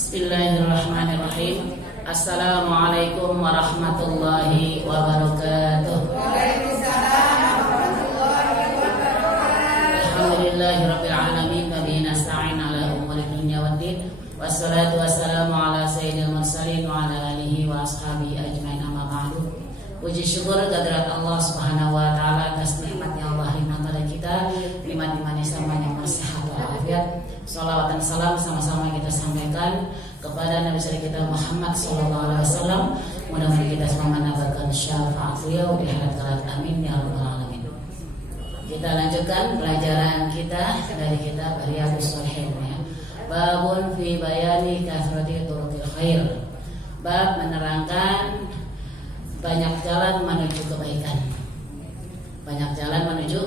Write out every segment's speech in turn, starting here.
Bismillahirrahmanirrahim. Assalamualaikum warahmatullahi wabarakatuh. Waalaikumsalam warahmatullahi wabarakatuh. Alhamdulillahirabbil alamin wa bihi nasta'in ala umuri dunya waddin. Wassalatu wassalamu ala sayyidil mursalin wa ala alihi wa ashabihi ajmain, amma ba'du. Puji syukur kehadirat Allah Subhanahu wa taala atas nikmat yang Allah limpahkan pada kita, nikmat-nikmat Islam yang bersehat walafiat. Salawat dan salam sama-sama kita sampaikan kepada Nabi kita Muhammad sallallahu alaihi wasallam. Mudah-mudahan kita semua mendapatkan syafaat beliau di akhirat kelak. Amin ya rabbal alamin. Kita lanjutkan pelajaran kita dari kitab Riyadhus Shalihin ya. Babun fi bayani kathrati turuqil khair. Bab menerangkan banyak jalan menuju kebaikan. Banyak jalan menuju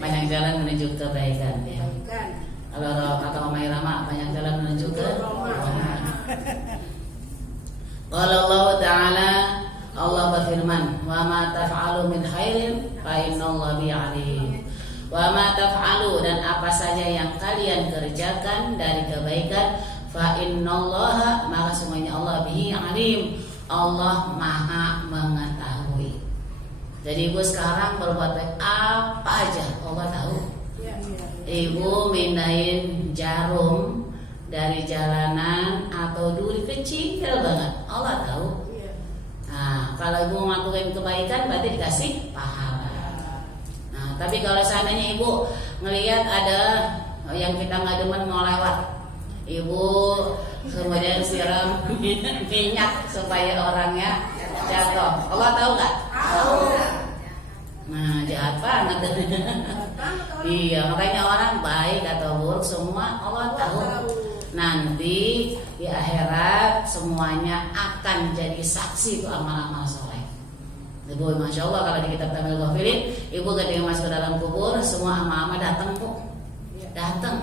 banyak jalan menuju kebaikan ya. Kalau kata Umay Rama, banyak jalan menuju ke Qala Allah Ta'ala, Allah berfirman, wa ma taf'alu min khairin fa innallaha bihi alim. Wa ma taf'alu, dan apa saja yang kalian kerjakan dari kebaikan, fa innallaha, maka semuanya Allah bihi alim, Allah maha mengetahui. Jadi ibu sekarang berbuat baik apa aja Allah tahu. Ibu mindahin jarum dari jalanan atau duri kecil banget, Allah tahu. Nah, kalau ibu melakukan kebaikan berarti dikasih pahala. Nah, tapi kalau seandainya ibu ngelihat ada yang kita nggak demen mau lewat, ibu kemudian siram minyak supaya orangnya jatuh, Allah tahu nggak? Tahu. Nah, jahat banget. Iya, makanya orang baik atau buruk semua Allah tahu. Nanti di akhirat semuanya akan jadi saksi itu amal-amal soleh. Ibu, masya Allah, kalau di kitab Tamil Ghafilin, ibu ketika masuk ke dalam kubur semua amal-amal datang bu, datang.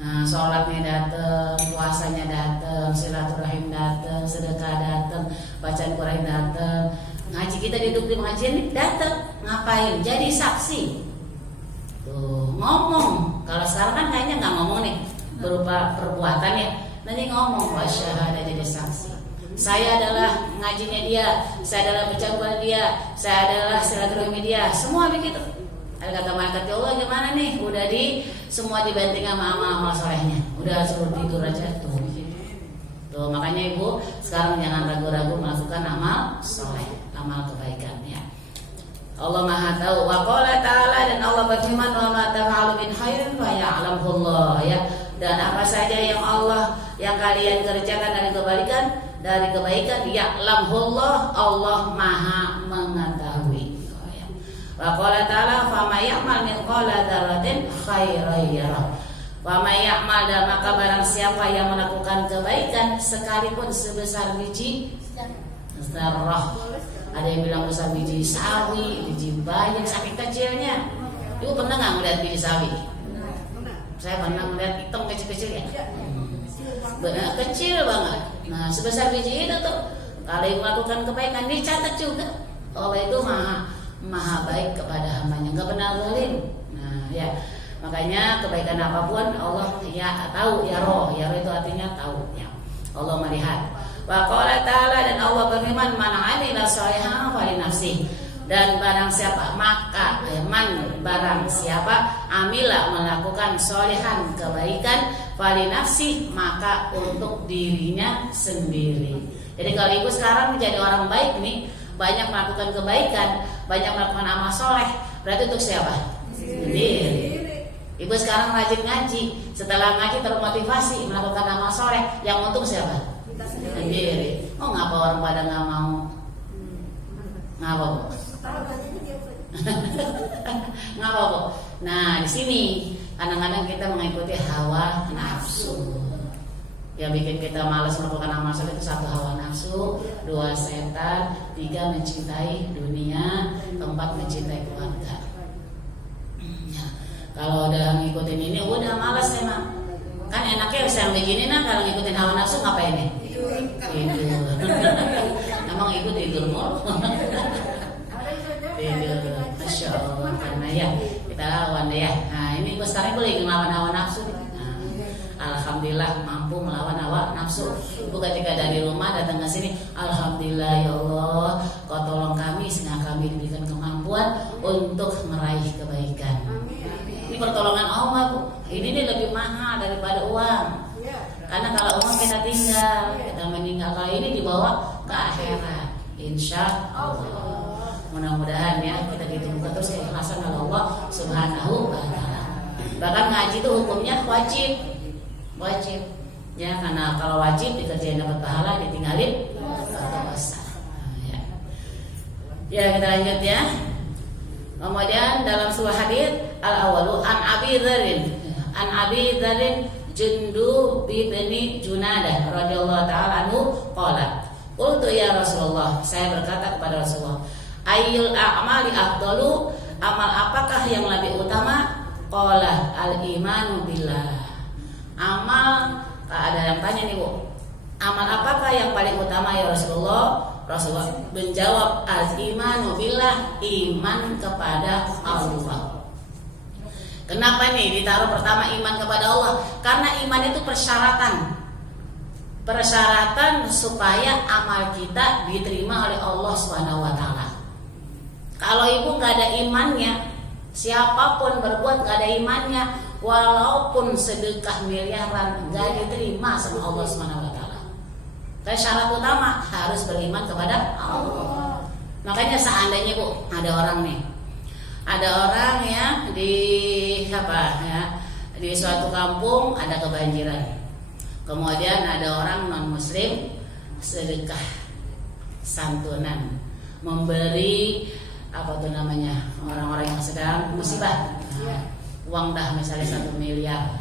Nah, sholatnya datang, puasanya datang, silaturahim datang, sedekah datang, bacaan Quran datang, ngaji kita duduk di pengajian datang, ngapain? Jadi saksi. Tuh, ngomong. Kalau sekarang kan kayaknya nggak ngomong nih, berupa perbuatan ya. Nanti ngomong, wasyahada, jadi saksi. Saya adalah ngajinya dia, saya adalah bacaan dia, saya adalah silaturahim dia, semua begitu. Ada kata malaikat, ya Allah gimana nih? Udah semua dibanting sama amal solehnya. Udah suruh tidur aja tuh. Tuh, makanya ibu sekarang jangan ragu-ragu melakukan amal soleh, amal kebaikan ya. Allah Maha tahu. Wa qala ta'ala, dan Allah berfirman, wa ma taf'alu min khairin fa ya'lamullah ya. Dan apa saja yang kalian kerjakan dari kebaikan ya'lamullah, Allah Maha mengetahui. Wa qala ta'ala, fa may ya'mal min qala dzarratin khairan yarah. Wa may ya'mal, dan maka barang siapa yang melakukan kebaikan sekalipun sebesar biji zarrah. Ada yang bilang besar biji sawi, biji bayam, saking kecilnya. Ibu pernah nggak ngeliat biji sawi? Saya pernah ngeliat hitam kecil-kecil ya. Kecil banget. Nah, sebesar biji itu tuh, kalau ibu melakukan kebaikan dicatat juga. Allah itu maha baik kepada hambanya, nggak benar zalim. Nah, ya. Makanya kebaikan apapun Allah ya tahu, ya roh itu artinya tahu ya. Allah melihat. Wa qala ta'ala, dan Allah berfirman, man 'amila shalihan fali nafsihi, dan barang siapa barang siapa amila melakukan sholihan kebaikan fali nafsihi, maka untuk dirinya sendiri. Jadi kalau ibu sekarang menjadi orang baik nih, banyak melakukan kebaikan, banyak melakukan amal soleh, berarti untuk siapa? Sendiri. Ibu sekarang rajin ngaji, setelah ngaji termotivasi melakukan amal soleh, yang untung siapa? Sendiri. Oh, ngapa orang pada nggak mau? Ngapa bu? Ngapa bu? Nah, di sini kadang-kadang kita mengikuti hawa nafsu. Yang bikin kita malas melakukan amal soleh itu satu, hawa nafsu, dua, setan, tiga, mencintai dunia, keempat, mencintai keluarga. Ya. Kalau udah ngikutin ini udah malas emang. Kan enaknya bisa yang begini, nah kalau ngikutin hawa nafsu ngapain nih? Tidur. Emang ibu tidur mulu. Tidur. Masya Allah. Karena ya kita lawan deh ya. Nah, ini ibu sekarang boleh ngelawan hawa nafsu. Nah, alhamdulillah mampu melawan hawa nafsu. Ibu ketika dari rumah datang ke sini, alhamdulillah ya Allah, Kau tolong kami sehingga kami diberikan kemampuan untuk meraih kebaikan. Ini pertolongan Allah, Bu. Ini lebih mahal daripada uang. Karena kalau uang kita tinggal, kita meninggal, kalau ini dibawa ke akhirat. Insya Allah. Mudah-mudahan ya kita ditemukan terus keikhlasan oleh Allah Subhanahu wa taala. Bahkan ngaji itu hukumnya wajib. Ya, karena kalau wajib dikerjain dapat pahala, ditinggalin dosa. Ya, kita lanjut ya. Kemudian dalam sebuah hadis al-awwalu an Abi Dzarrin Jundub bin Junadah radhiyallahu taala anhu qala qultu ya Rasulullah, saya berkata kepada Rasulullah, ayyul a'mali afdalu, amal apakah yang lebih utama? Qala al-imanu billah. Amal, ada yang tanya nih Bu, amal apakah yang paling utama ya Rasulullah? Rasulullah menjawab al-imanu billah, iman kepada Allah. Kenapa nih ditaruh pertama iman kepada Allah? Karena iman itu persyaratan supaya amal kita diterima oleh Allah Subhanahu wa taala. Kalau ibu nggak ada imannya, siapapun berbuat nggak ada imannya, walaupun sedekah miliaran nggak diterima sama Allah Subhanahu wa taala. Tapi syarat utama harus beriman kepada Allah. Makanya seandainya Bu, ada orang ya di suatu kampung ada kebanjiran. Kemudian ada orang non muslim sedekah santunan, memberi orang-orang yang sedang musibah, uang dah misalnya 1 miliar,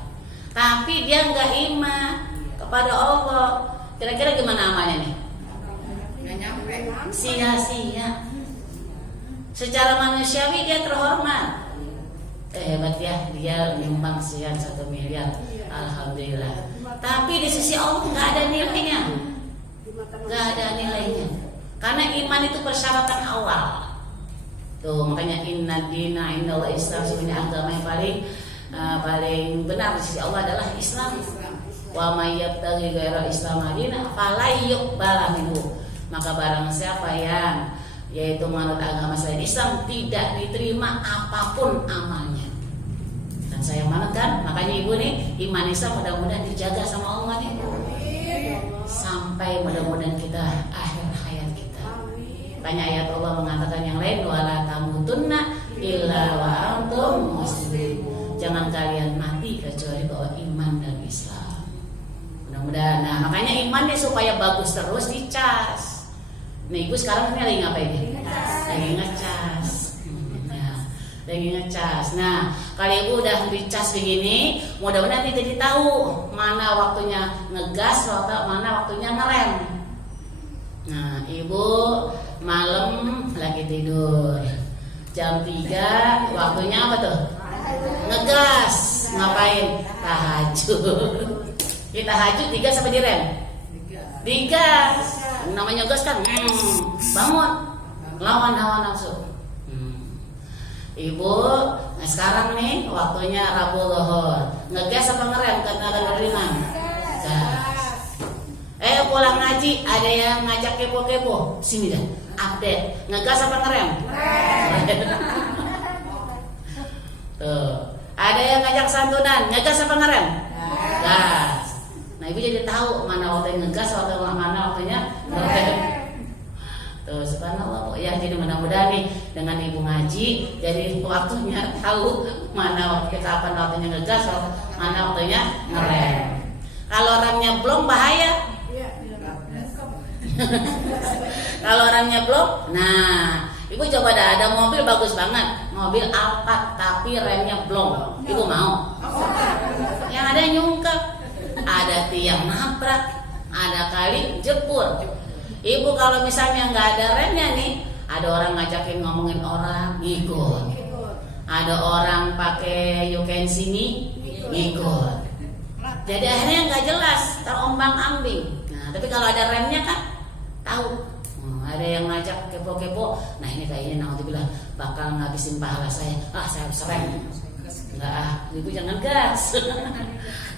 tapi dia nggak iman kepada Allah. Kira-kira gimana amalnya nih? Nggak nyampe. Sia-sia. Secara manusiawi dia terhormat, hebat ya, dia menyumbang sekian 1 miliar, alhamdulillah. Tapi di sisi Allah nggak ada nilainya, karena iman itu persyaratan awal. Tuh makanya inna dina indallahi Islam, sebenarnya agama yang paling benar di sisi Allah adalah Islam. Wa may yabtaghi ghaira Islam madina fala yuqbala minhu. Maka barang siapa yang yaitu menurut agama selain Islam tidak diterima apapun amalnya. Dan saya kan, makanya ibu nih iman Islam mudah-mudahan dijaga sama Allah nih, sampai mudah-mudahan kita akhir hayat kita. Banyak ayat Allah mengatakan yang lain, wala tamutunna illa wa antum muslimun. Jangan kalian mati kecuali bawa iman dan Islam. Mudah-mudahan. Nah makanya iman nih supaya bagus terus dicas. Nih ibu sekarang ini lagi ngapain nih? Lagi ngecas. Nah kalau ibu udah dicas begini, mudah-mudahan nanti jadi tahu mana waktunya ngegas, mana waktunya ngerem. Nah ibu malam lagi tidur jam 3, waktunya apa tuh? Ngegas. Ngapain? Tahajud. Kita tahajud 3 sampai direm? 3. Namanya gas kan, bangun, lawan hawa nafsu. Ibu, nah sekarang nih waktunya Rabu Zuhur, ngegas apa ngerem? Karena ada nerima. Gas. Pulang ngaji, ada yang ngajak kepo-kepo, sini dah, update. Ngegas apa ngerem? Tuh, ada yang ngajak santunan, ngegas apa ngerem? Gas. Nah ibu jadi tahu mana waktunya ngegas, mana waktunya ngerem. Tuh subhanallah ya. Jadi mudah-mudahan nih dengan ibu ngaji, jadi waktunya tahu mana kapan waktunya ngegas, mana waktunya ngerem. Kalau remnya belum bahaya. Kalau remnya belum, nah ibu coba ada mobil bagus banget, mobil Alphard tapi remnya belum, ibu mau? Yang ada nyungkep, ada tiang nabrak, ada kali jebur. Ibu kalau misalnya nggak ada remnya nih, ada orang ngajakin ngomongin orang, ngikut. Ada orang pakai you can see me, ngikut. Jadi akhirnya nggak jelas, terombang-ambing. Nah tapi kalau ada remnya kan tahu. Ada yang ngajak kepo-kepo, nah ini kayaknya naudzubillah bakal ngabisin pahala saya. Saya harus rem. Enggak, ibu jangan gas.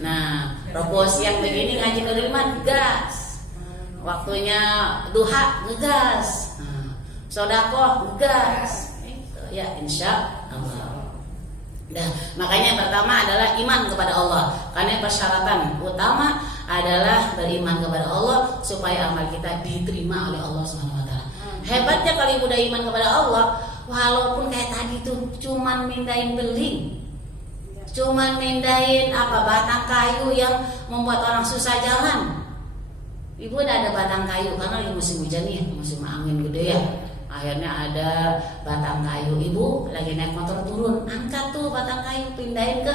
Nah, robo siang begini ngaji kiriman gas. Waktunya duha ngegas. Sodakoh ngegas. Itu ya insya Allah. Nah, makanya yang pertama adalah iman kepada Allah. Karena persyaratan utama adalah beriman kepada Allah supaya amal kita diterima oleh Allah Subhanahu wa taala. Hebatnya kalau ibu udah iman kepada Allah, walaupun kayak tadi tuh cuman mindahin beling, cuman mindahin batang kayu yang membuat orang susah jalan. Ibu udah ada batang kayu karena lagi musim hujan nih, musim angin gede ya. Akhirnya ada batang kayu, ibu lagi naik motor turun, angkat tuh batang kayu, pindahin ke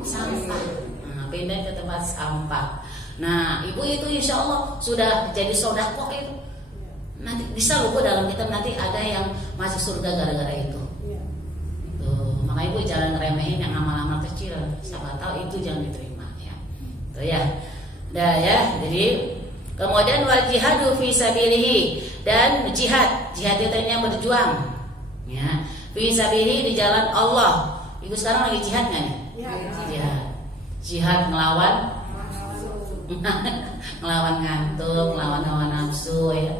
sampah. Nah, pindahin ke tempat sampah. Nah, ibu itu insya Allah sudah jadi sodakoh itu. Nanti bisa loh dalam kitab nanti ada yang masuk surga gara-gara itu. Tuh, makanya ibu jangan ngeremehin yang amal-amal kecil. Siapa tahu itu jangan diterima ya. Tuh ya. Dah ya. Jadi kemudian wal jihadu fi sabilihi, dan jihad itu artinya berjuang. Ya. Fi sabilihi di jalan Allah. Ibu sekarang lagi jihad enggak nih? Jihad. Jihad melawan ngelawan ngantuk, ngelawan hawa nafsu ya.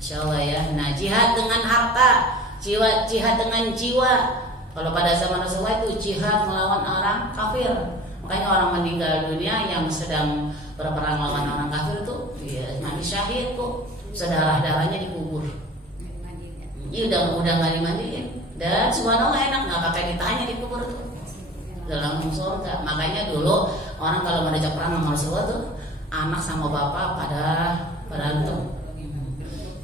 Insyaallah ya. Nah, jihad dengan harta, jihad dengan jiwa. Kalau pada zaman Rasulullah itu jihad melawan orang kafir. Makanya orang meninggal dunia yang sedang berperang melawan orang kafir itu ya mati syahid kok. Darah-darahnya dikubur. Iya udah nggak dimandiin. Dan subhanallah enak nggak pakai ditanya dikubur tuh. Dalam surga. Makanya dulu orang kalau mau diajak perang sama Rasulullah tuh anak sama bapak pada berantem.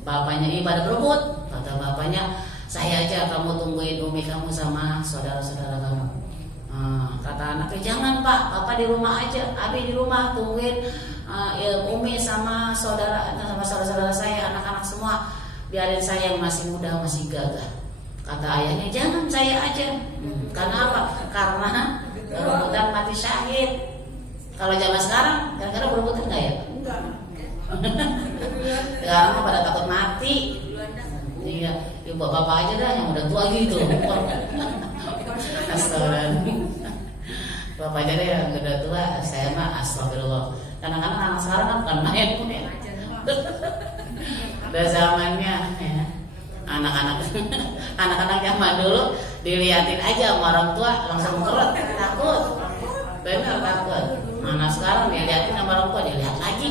Bapaknya pada berebut, kata bapaknya, saya aja, kamu tungguin umi kamu sama saudara-saudara kamu. Kata anaknya, jangan pak, bapak di rumah aja, abi di rumah tungguin umi sama saudara-saudara saya, anak-anak semua, biarin saya yang masih muda masih gagah. Kata ayahnya, jangan saya aja. Karena apa? Karena berebutan mati syahid. Kalau zaman sekarang, kira-kira berebutan nggak ya? Enggak. Sekarang pada takut mati. Iya, ya bapak-bapak aja dah yang udah tua gitu. Astagfirullah. Bapak aja deh yang udah tua, saya mah astagfirullah. Kadang-kadang anak sekarang kan bukan main pun ya. Udah zamannya ya. Anak-anak zaman dulu diliatin aja sama orang tua langsung kerut, takut. Benar takut. Anak sekarang diliatin sama orang tua dilihat lagi.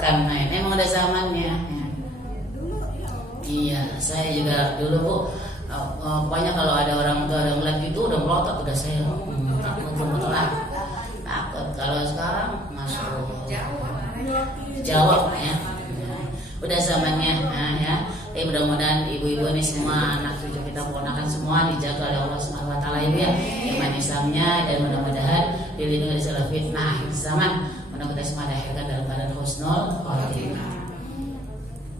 Kan main, emang ada zamannya ya. Iya, saya juga dulu Bu, pokoknya kalau ada orang tua yang ngeliat gitu udah melotot udah saya takut takut. Kalau sekarang masuk jawab ya. Udah zamannya ya. Mudah-mudahan ibu-ibu ini semua anak cucu kita ponakan semua dijaga oleh Allah Subhanahu wa taala ya. Iman Islamnya, dan mudah-mudahan dilindungi dari segala fitnah akhir zaman. Mudah-mudahan kita semua dilahirkan dalam keadaan husnul khatimah.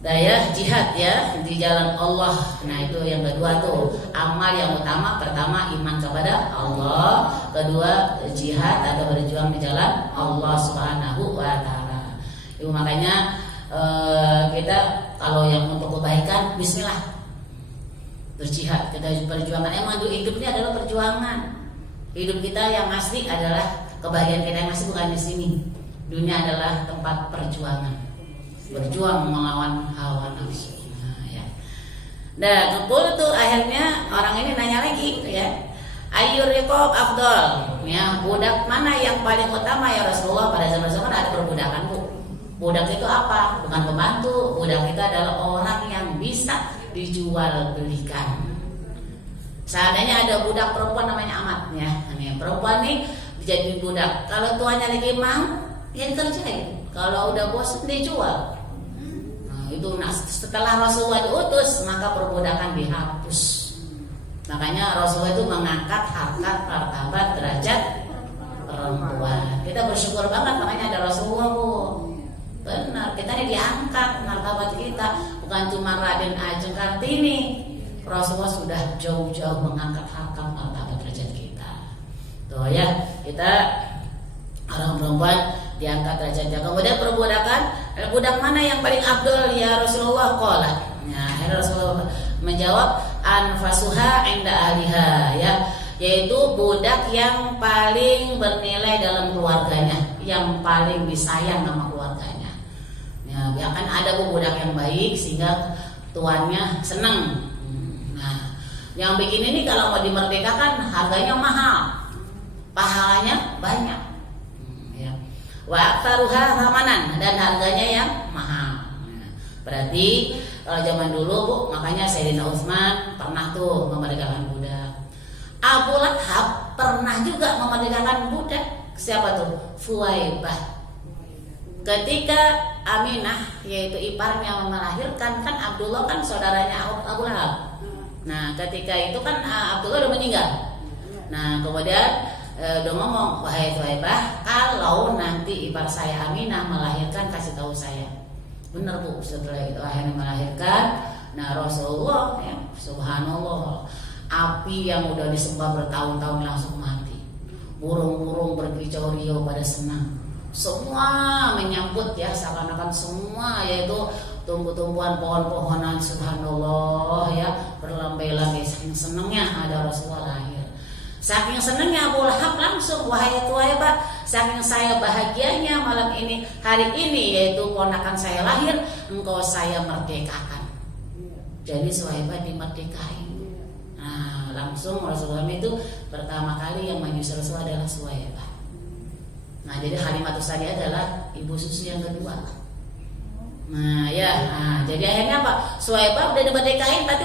Daya jihad ya di jalan Allah. Nah itu yang kedua tuh, amal yang utama. Pertama iman kepada Allah, kedua jihad atau berjuang di jalan Allah Subhanahu wa taala. Itu makanya kita kalau yang untuk kebaikan bismillah berjihad, kita perjuangan. Emang hidup ini adalah perjuangan. Hidup kita yang asli adalah kebahagiaan kita yang asli bukan di sini. Dunia adalah tempat perjuangan, berjuang melawan hawa nafsu. Nah, kepul tuh akhirnya orang ini nanya lagi ya, ayyur riqab afdal, ya budak mana yang paling utama ya Rasulullah? Pada zaman-zaman ada perbudakan Bu. Budak itu apa? Bukan pembantu. Budak itu adalah orang yang bisa dijual belikan. Seandainya ada budak perempuan namanya Amat ya, ini perempuan nih jadi budak. Kalau tuanya lagi mau, ya dikerjain. Kalau udah bosan dijual. Nah, itu setelah Rasulullah diutus, maka perbudakan dihapus. Makanya Rasulullah itu mengangkat harkat, martabat, derajat perempuan. Kita bersyukur banget makanya ada Rasulullah Bu. Benar, kita ini diangkat martabat kita, bukan cuma Raden Ajeng Kartini. Rasulullah sudah jauh-jauh mengangkat harkat martabat derajat kita. Tuh ya, kita orang perempuan diangkat derajatnya. Kemudian perbudakan, budak mana yang paling afdal ya Rasulullah? Qala. Nah, Rasulullah menjawab anfasuha inda ahliha ya. yaitu budak yang paling bernilai dalam keluarganya, yang paling disayang sama keluarganya. Ya kan ada budak yang baik sehingga tuannya senang. Nah, yang begini nih kalau mau dimerdekakan harganya mahal, pahalanya banyak. Ya. Wa aktsaruha thamanan, dan harganya yang mahal. Berarti kalau zaman dulu Bu, makanya Sayyidina Utsman pernah tuh memerdekakan budak. Abu Lahab pernah juga memerdekakan budak. Siapa tuh? Fuwaibah. Ketika Aminah, yaitu iparnya melahirkan, kan Abdullah kan saudaranya Abu Lahab. Nah, ketika itu kan Abdullah udah meninggal. Nah, kemudian udah ngomong, wahai Fuwaibah, kalau nanti ipar saya Aminah melahirkan, kasih tahu saya. Benar Bu, setelah itu akhirnya melahirkan. Nah, Rasulullah ya, subhanallah, api yang udah disembah bertahun-tahun langsung mati. Burung-burung berkicau riuh pada senang. Semua menyambut ya, seakan-akan semua yaitu tumbuh-tumbuhan pohon-pohonan, subhanallah ya, berlambai-lambai saking senangnya ada Rasulullah lahir. Saking senangnya Abu Lahab langsung, wahai Fuwaibah, saking saya bahagianya malam ini, hari ini, yaitu ponakan saya lahir, engkau saya merdekakan. Jadi Fuwaibah dimerdekain. Nah, langsung Rasulullah itu pertama kali yang menyusul Rasulullah adalah Fuwaibah. Nah, jadi Halimatus Sa'diyah adalah ibu susu yang kedua. Nah, ya, jadi akhirnya apa? Fuwaibah udah dimerdekain, berarti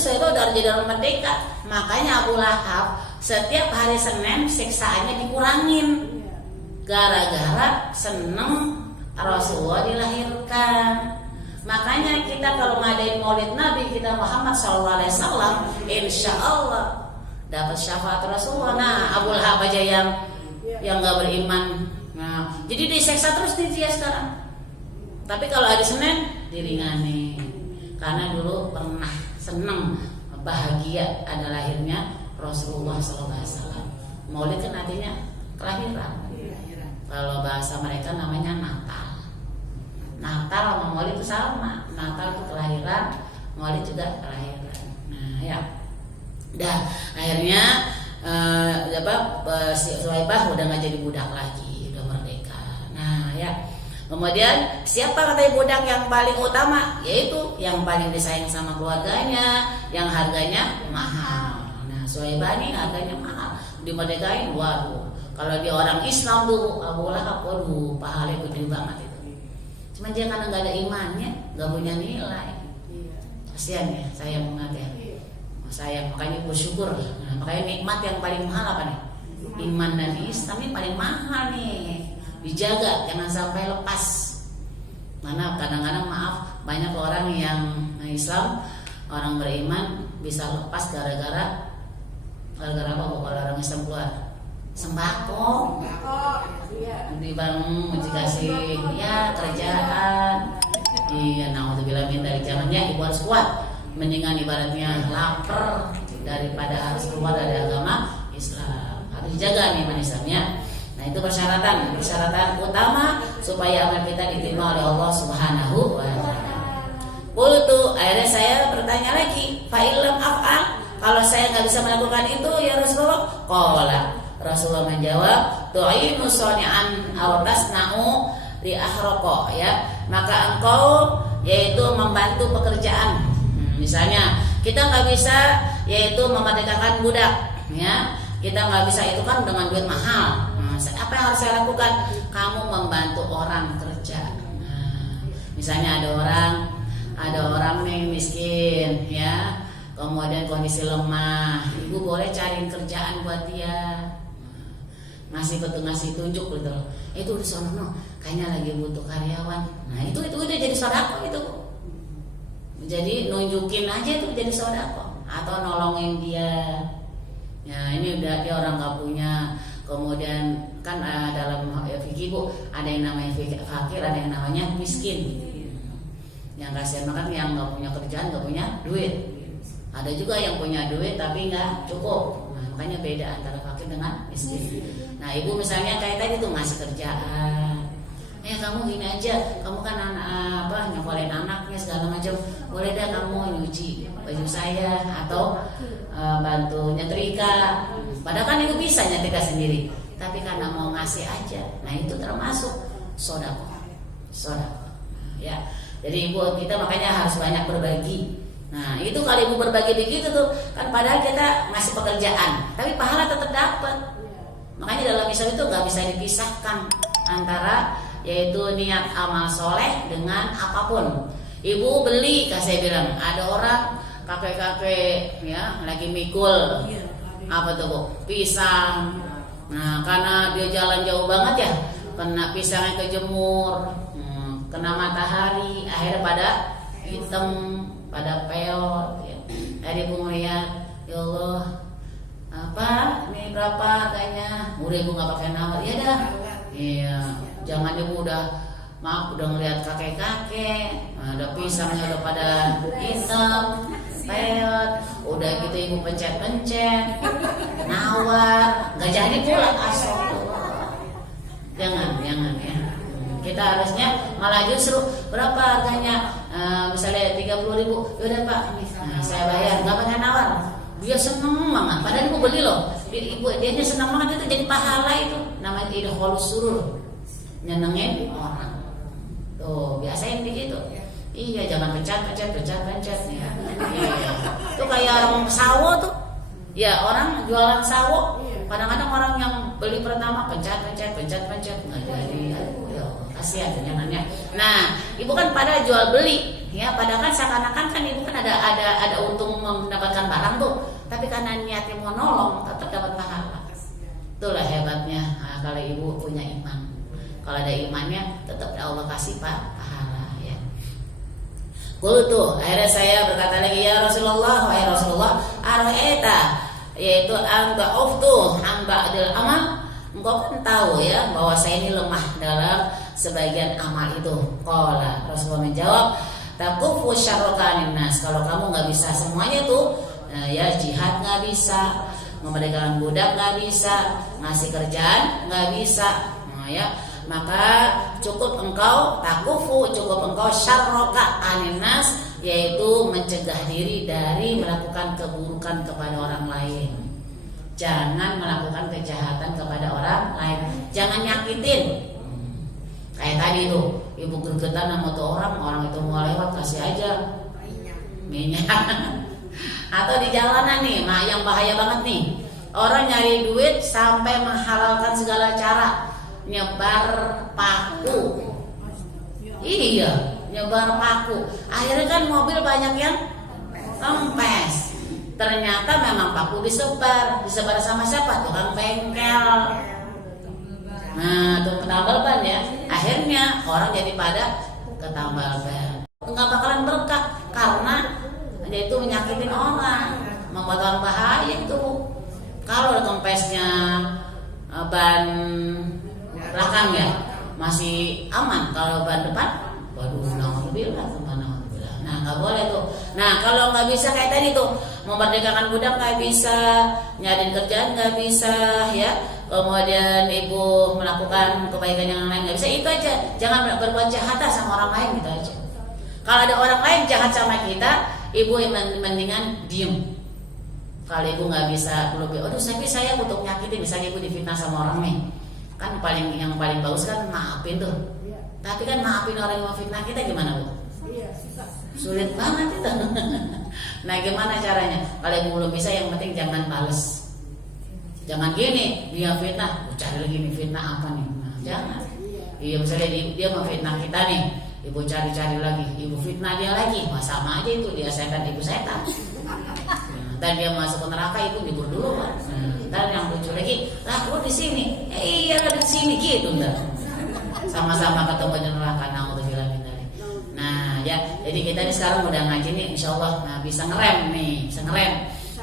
Fuwaibah udah jadi orang merdeka. Makanya Abu Lahab setiap hari Senin siksaannya dikurangin, gara-gara seneng Rasulullah dilahirkan. Makanya kita kalau ngadain Maulid Nabi kita Muhammad SAW, insya Allah dapat syafaat Rasulullah. Nah, Abu Lahab aja yang nggak beriman, nah jadi diseksa terus dia sekarang. Tapi kalau hari Senin diringani, karena dulu pernah senang bahagia ada lahirnya Rasulullah SAW. Maulid kan artinya kelahiran. Kalau bahasa mereka namanya Natal. Natal sama Maulid itu sama. Natal itu kelahiran, Maulid juga kelahiran. Nah ya, dah akhirnya Fuwaibah udah nggak jadi budak lagi, udah merdeka. Nah ya, kemudian siapa katanya budak yang paling utama? Yaitu yang paling disayang sama keluarganya, yang harganya mahal. Nah, Fuwaibah ini harganya mahal, dimerdekain. Waduh, kalau dia orang Islam tuh Abu Lahab, waduh, pahalanya gede banget itu. Cuman dia karena nggak ada imannya, nggak punya nilai. Kasian ya, sayang banget ya. Sayang, makanya bersyukur. Nah, makanya nikmat yang paling mahal apa nih? Iman dan Islam ini paling mahal nih. Dijaga, jangan sampai lepas. Mana kadang-kadang maaf, banyak orang yang Islam, orang beriman bisa lepas gara-gara apa Bu? Kalau orang Islam keluar sembako, di bank dikasih ya kerjaan. Iya, naudzubillah min dari zamannya ibu harus kuat. Mendingan ibaratnya lapar daripada harus keluar dari agama Islam. Harus dijaga nih iman Islamnya. Nah, itu persyaratan utama supaya amal kita diterima oleh Allah Subhanahu wa taala. Qultu, akhirnya saya bertanya lagi, fa illam af'al, kalau saya enggak bisa melakukan itu ya Rasulullah? Qala, Rasulullah menjawab, tu'inu sani'an aw tasna'u li ahraqa, ya. Maka engkau yaitu membantu pekerjaan. Misalnya kita nggak bisa yaitu memerdekakan budak, ya kita nggak bisa itu kan dengan duit mahal. Nah, apa yang harus saya lakukan? Kamu membantu orang kerja. Nah, misalnya ada orang nih miskin, ya, kemudian kondisi lemah, ibu boleh cariin kerjaan buat dia, ngasih tunjuk gitu. Itu di sono kayaknya lagi butuh karyawan. Nah itu udah jadi sedekah itu. Jadi nunjukin aja itu jadi sedekah atau nolongin dia. Ya ini udah dia orang nggak punya. Kemudian kan dalam fikih Bu ada yang namanya fakir, ada yang namanya miskin. Yang kasihan makan yang nggak punya kerjaan, nggak punya duit. Ada juga yang punya duit tapi nggak cukup. Nah, makanya beda antara fakir dengan miskin. Nah ibu misalnya kayak tadi tuh ngasih kerjaan. Kamu gini aja, kamu kan nyokolain anaknya segala macam. Boleh dah kamu nyuci baju saya atau bantu nyetrika. Padahal kan ibu bisa nyetrika sendiri, tapi karena mau ngasih aja. Nah itu termasuk sedekah. Ya. Jadi ibu kita makanya harus banyak berbagi. Nah itu kalau ibu berbagi begitu tuh kan padahal kita ngasih pekerjaan, tapi pahala tetap dapat. Makanya dalam Islam itu nggak bisa dipisahkan antara yaitu niat amal soleh dengan apapun. Ibu beli, saya bilang ada orang kakek-kakek ya lagi mikul apa tuh Bu? Pisang. Nah karena dia jalan jauh banget ya, kena pisangnya kejemur, kena matahari, akhirnya pada hitam, pada peot. Ya. Tadi ibu melihat, ya Allah, apa? Ini berapa harganya? Udah ibu nggak pakai nawar, ya dah. Iya, jangan ibu udah maaf udah ngeliat kakek-kakek, ada pisangnya udah pada hitam, peot, udah gitu ibu pencet-pencet, nawar, nggak jadi pula astagfirullah. Jangan ya. Kita harusnya malah justru berapa harganya, misalnya 30.000, yaudah Pak, nah, saya bayar, nggak pakai nawar. Dia seneng banget, padahal ibu beli loh. Dia seneng banget itu jadi pahala itu, namanya idkhalus surur, nyenengin orang. Tuh biasain begitu. Iya jangan pencet ya. Iya. Itu kayak orang sawo tuh. Ya orang jualan sawo. Kadang-kadang orang yang beli pertama pencet nggak jadi. Aduh ya kasihan jangannya. Nah ibu kan pada jual beli. Ya padahal kan seakan-akan kan ibu kan ada untung mendapatkan barang tuh. Tapi karena niatnya mau nolong tetap dapat pahala. Itulah hebatnya kalau ibu punya iman. Kalau ada imannya tetap Allah kasih pahala ya. Qultu, akhirnya saya berkata lagi ya Rasulullah, wahai Rasulullah, ara'aita, yaitu anta uftu hamba adil amal. Engkau kan tahu ya bahwa saya ini lemah dalam sebagian amal itu. Qala, Rasulullah menjawab, takufu syarrokanin nas. Kalau kamu nggak bisa semuanya tuh, ya jihad nggak bisa, memerdekakan budak nggak bisa, ngasih kerjaan nggak bisa, nah, ya. Maka cukup engkau syarroka aninas, yaitu mencegah diri dari melakukan keburukan kepada orang lain. Jangan melakukan kejahatan kepada orang lain. Jangan nyakitin. Kayak tadi tuh ibu gergetan sama tuh orang itu mau lewat kasih aja minyak. Atau di jalanan nih, nah yang bahaya banget nih, orang nyari duit sampai menghalalkan segala cara. Nyebar paku. Iya, nyebar paku. Akhirnya kan mobil banyak yang kempes. Ternyata memang paku disebar sama siapa? Tukang bengkel. Nah, tuh ketambal ban ya. Akhirnya orang jadi pada ketambal ban. Enggak bakalan berkah karena dia itu menyakitin orang, membuat orang bahaya itu. Kalau kempesnya ban belakang ya masih aman, kalau ban depan waduh naudzubillah. Nah nggak boleh tuh. Nah kalau nggak bisa kayak tadi tuh memerdekakan budak nggak bisa, nyariin kerjaan nggak bisa ya, kemudian ibu melakukan kebaikan yang lain nggak bisa, itu aja. Jangan berbuat jahat sama orang lain gitu aja. Kalau ada orang lain jahat sama kita, ibu mendingan diem. Kalau ibu nggak bisa lebih, aduh tapi saya butuh nyakitin, misalnya ibu difitnah sama orang nih, kan yang paling bagus kan maafin tuh. Tapi kan maafin orang yang fitnah kita gimana Bu? Sulit banget itu. Nah gimana caranya? Kalau ibu belum bisa, yang penting jangan bales. Jangan gini, dia fitnah, cari lagi nih fitnah apa nih? Nah, jangan. Iya misalnya dia mau fitnah kita nih, ibu cari lagi, ibu fitnah dia lagi, sama aja itu, dia setan ibu setan. Dan dia masuk ke neraka, ibu libur dulu kan. Dan yang lucu lagi, lah lu di sini, iya di sini gitu enggak. Sama-sama ketemu di neraka, naudzubillah min dzalik. Nah ya, jadi kita ini sekarang udah ngaji nih, insyaallah, nah bisa ngerem.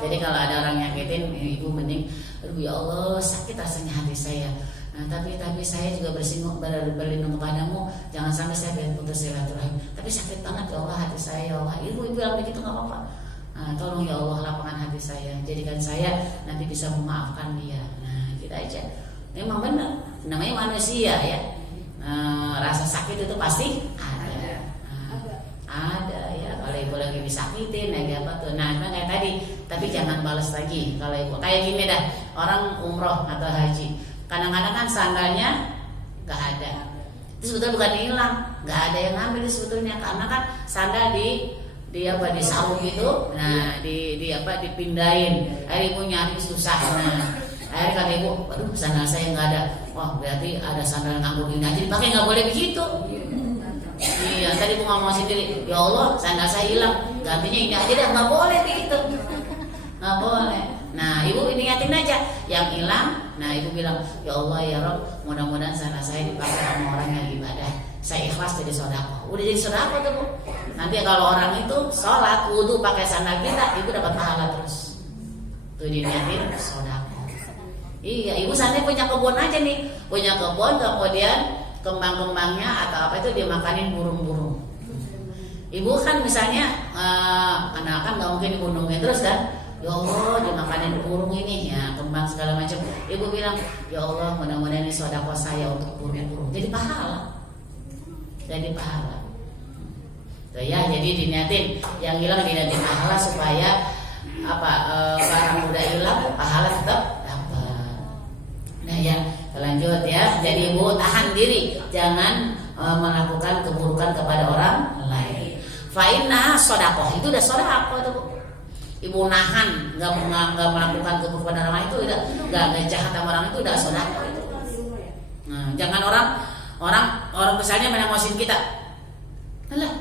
Jadi kalau ada orang nyakitin, ibu mending, aduh ya Allah sakit rasanya hati saya. Nah tapi saya juga berlindung kepadamu, jangan sampai saya putus silaturahim. Tapi sakit banget ya Allah hati saya, ya Allah. Ibu yang begitu nggak apa-apa. Nah, tolong ya Allah lapangkan hati saya, jadikan saya nanti bisa memaafkan dia. Nah kita aja. Memang benar, namanya manusia ya. Rasa sakit itu pasti ada ya. Kalau ibu lagi disakitin, lagi apa tuh. Nah, memang kayak tadi, tapi jangan balas lagi. Kalau ibu kayak gini dah, orang umroh atau haji, kadang-kadang kan sandalnya nggak ada. Itu sebetulnya bukan hilang, nggak ada yang ngambil sebetulnya, karena kan sandal di sabuk itu, nah dipindahin. Akhirnya ibu nyari susah. Nah, akhirnya kata ibu, aduh sandal saya nggak ada. Wah, berarti ada sandal nganggur ini aja dipakai, nggak boleh begitu. Iya, tadi ibu ngomong sendiri, ya Allah sandal saya hilang, gantinya ini aja deh, nggak boleh begitu, nggak boleh. Nah, ibu niatin aja yang hilang. Nah, ibu bilang, ya Allah ya Rob, mudah-mudahan sandal saya dipakai sama orang yang ibadah. Saya ikhlas jadi sodako. Udah jadi sodako tuh bu. Nanti kalau orang itu sholat, wudu pakai sandal kita, ibu dapat pahala terus. Tuh diniatin sodako. Iya, ibu sana punya kebun aja nih, punya kebun, kemudian kembang-kembangnya atau apa itu dimakanin burung-burung. Ibu kan misalnya anak kan nggak mungkin ibu nungguin terus kan. Ya Allah dimakanin burung ini ya, kembang segala macam. Ibu bilang, ya Allah mudah-mudahan ini sodako saya untuk burung-burung. Jadi pahala. Jadi pahala. Tuh ya, jadi diniatin yang hilang diniatin pahala supaya barang udah hilang pahala tetap dapat. Nah ya, lanjut ya. Jadi ibu tahan diri, jangan melakukan keburukan kepada orang lain. Fa'inna sodakoh, itu udah sodakoh tuh bu. Ibu nahan, nggak melakukan keburukan pada orang lain, itu udah nggak jahat sama orang itu udah sodakoh itu. Nah, jangan orang misalnya menanggusin kita, alah,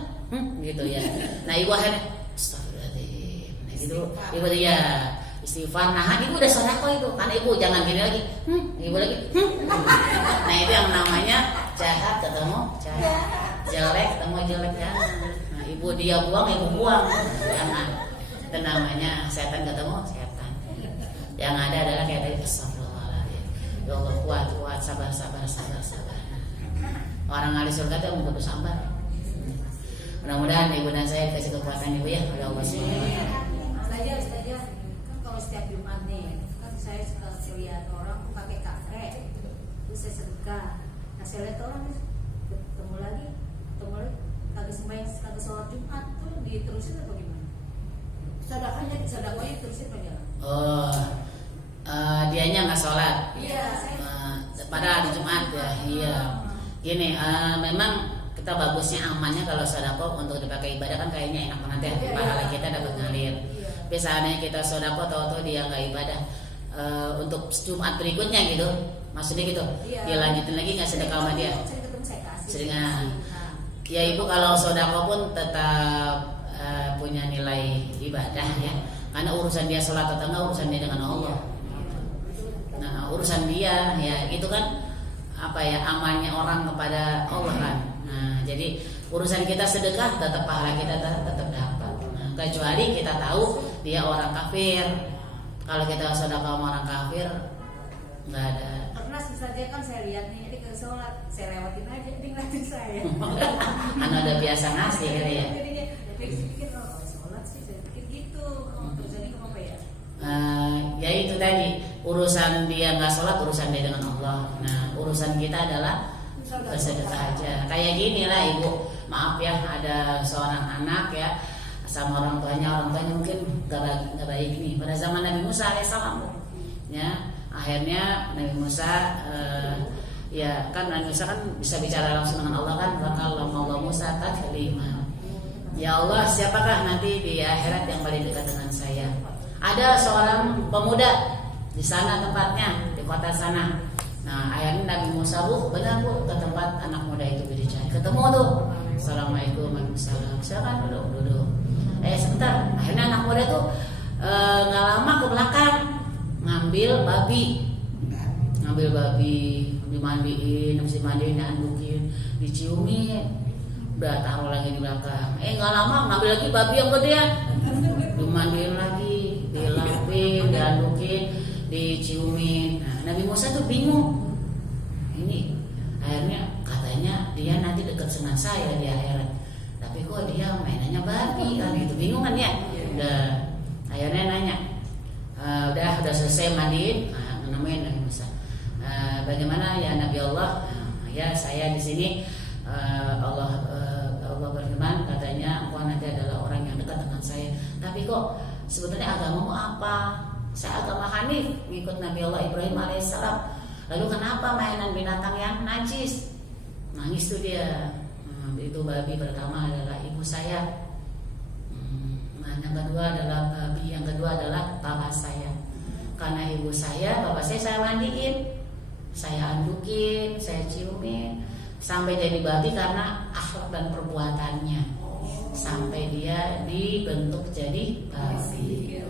gitu ya. Nah ibu akhirnya, astagfirullahaladzim, nah gitu. Ibu ya istighfar, nahan, ibu udah sodakoh itu. Karena ibu jangan gini lagi, ibu lagi, Nah itu yang namanya jahat ketemu jahat, jelek ketemu jelek jangan. Nah ibu dia buang, ibu buang, jangan. Itu namanya setan ketemu setan. Yang ada adalah kayak tadi, astagfirullahaladzim, ya Allah kuat, sabar. Orang ahli surga itu membutuh sabar. Mudah-mudahan ibu dan saya kasih kekuatan ibu ya, oleh Allah SWT. Saja kan kalau setiap Jumat nih, kan saya suka lihat orang pakai karet, terus saya sedekah. Nah saya lihat orang ketemu lagi, kagak sembahyang, kagak sholat Jumat tuh diterusin atau gimana? Sedekahnya terusin apa jalan? Dianya nggak sholat. Iya. Padahal di Jumat ya. Iya. Gini, memang kita bagusnya amannya kalau sodako untuk dipakai ibadah kan kayaknya enak banget ya. Pahala kita dapat ngalir. Biasanya kita sodako tahu-tahu dia nggak ibadah. Untuk Jumat berikutnya gitu, maksudnya gitu. Dia lanjutin lagi nggak sedekah sama dia. Seringan. Ya ibu kalau sodako pun tetap punya nilai ibadah ya. Karena urusan dia sholat atau enggak urusan dia dengan Allah. Nah urusan dia ya itu kan amalnya orang kepada Allah kan. Nah jadi urusan kita sedekah tetap pahala kita tetap dapat. Nah, kecuali kita tahu dia orang kafir. Kalau kita sedekah sama orang kafir nggak ada. Pernah saja kan saya lihat nih, ini ke sholat saya lewatin aja, ini ngeliatin saya. Kan ada biasa ngasih gitu ya. Jadi dia pikir sholat sih, saya pikir gitu. Terjadi apa ya? Ya itu tadi urusan dia nggak sholat urusan dia dengan Allah. Nah urusan kita adalah bersedekah aja. Kayak gini lah ibu, maaf ya ada seorang anak ya sama orang tuanya mungkin nggak baik nih. Pada zaman Nabi Musa alaihissalam ya akhirnya Nabi Musa ya kan Nabi Musa kan bisa bicara langsung dengan Allah kan. Kalau Allah Musa taklima, ya Allah siapakah nanti di akhirat yang paling dekat dengan saya? Ada seorang pemuda di sana tempatnya di kota sana. Nah akhirnya Nabi Musa benar bu ke tempat anak muda itu dicari, ketemu tuh. Assalamualaikum warahmatullahi wabarakatuh. Silakan duduk. Sebentar. Akhirnya anak muda tuh nggak lama ke belakang ngambil babi, dimandiin, diandukin, diciumin, udah taruh lagi di belakang. Nggak lama ngambil lagi babi yang gedean, dimandiin lagi, dilapin, diandukin, diciumin. Nah, Nabi Musa tuh bingung. Ini akhirnya katanya dia nanti dekat dengan saya di akhirat. Tapi kok dia mainannya babi kan gitu, bingung kan ya? Udah akhirnya nanya, udah selesai mandiin, nemuin Nabi Musa. Bagaimana ya Nabi Allah? Ya saya di sini Allah berfirman katanya engkau nanti adalah orang yang dekat dekat dengan saya. Tapi kok sebetulnya agamamu apa? Saya agama Hanif, ngikut Nabi Allah Ibrahim alaihissalam. Lalu kenapa mainan binatang yang najis? Nangis tuh dia. Itu babi pertama adalah ibu saya. Yang kedua adalah babi, yang kedua adalah bapak saya. Karena ibu saya, bapak saya mandiin, saya andukin, saya ciumin, sampai jadi babi karena akhlak dan perbuatannya, sampai dia dibentuk jadi babi.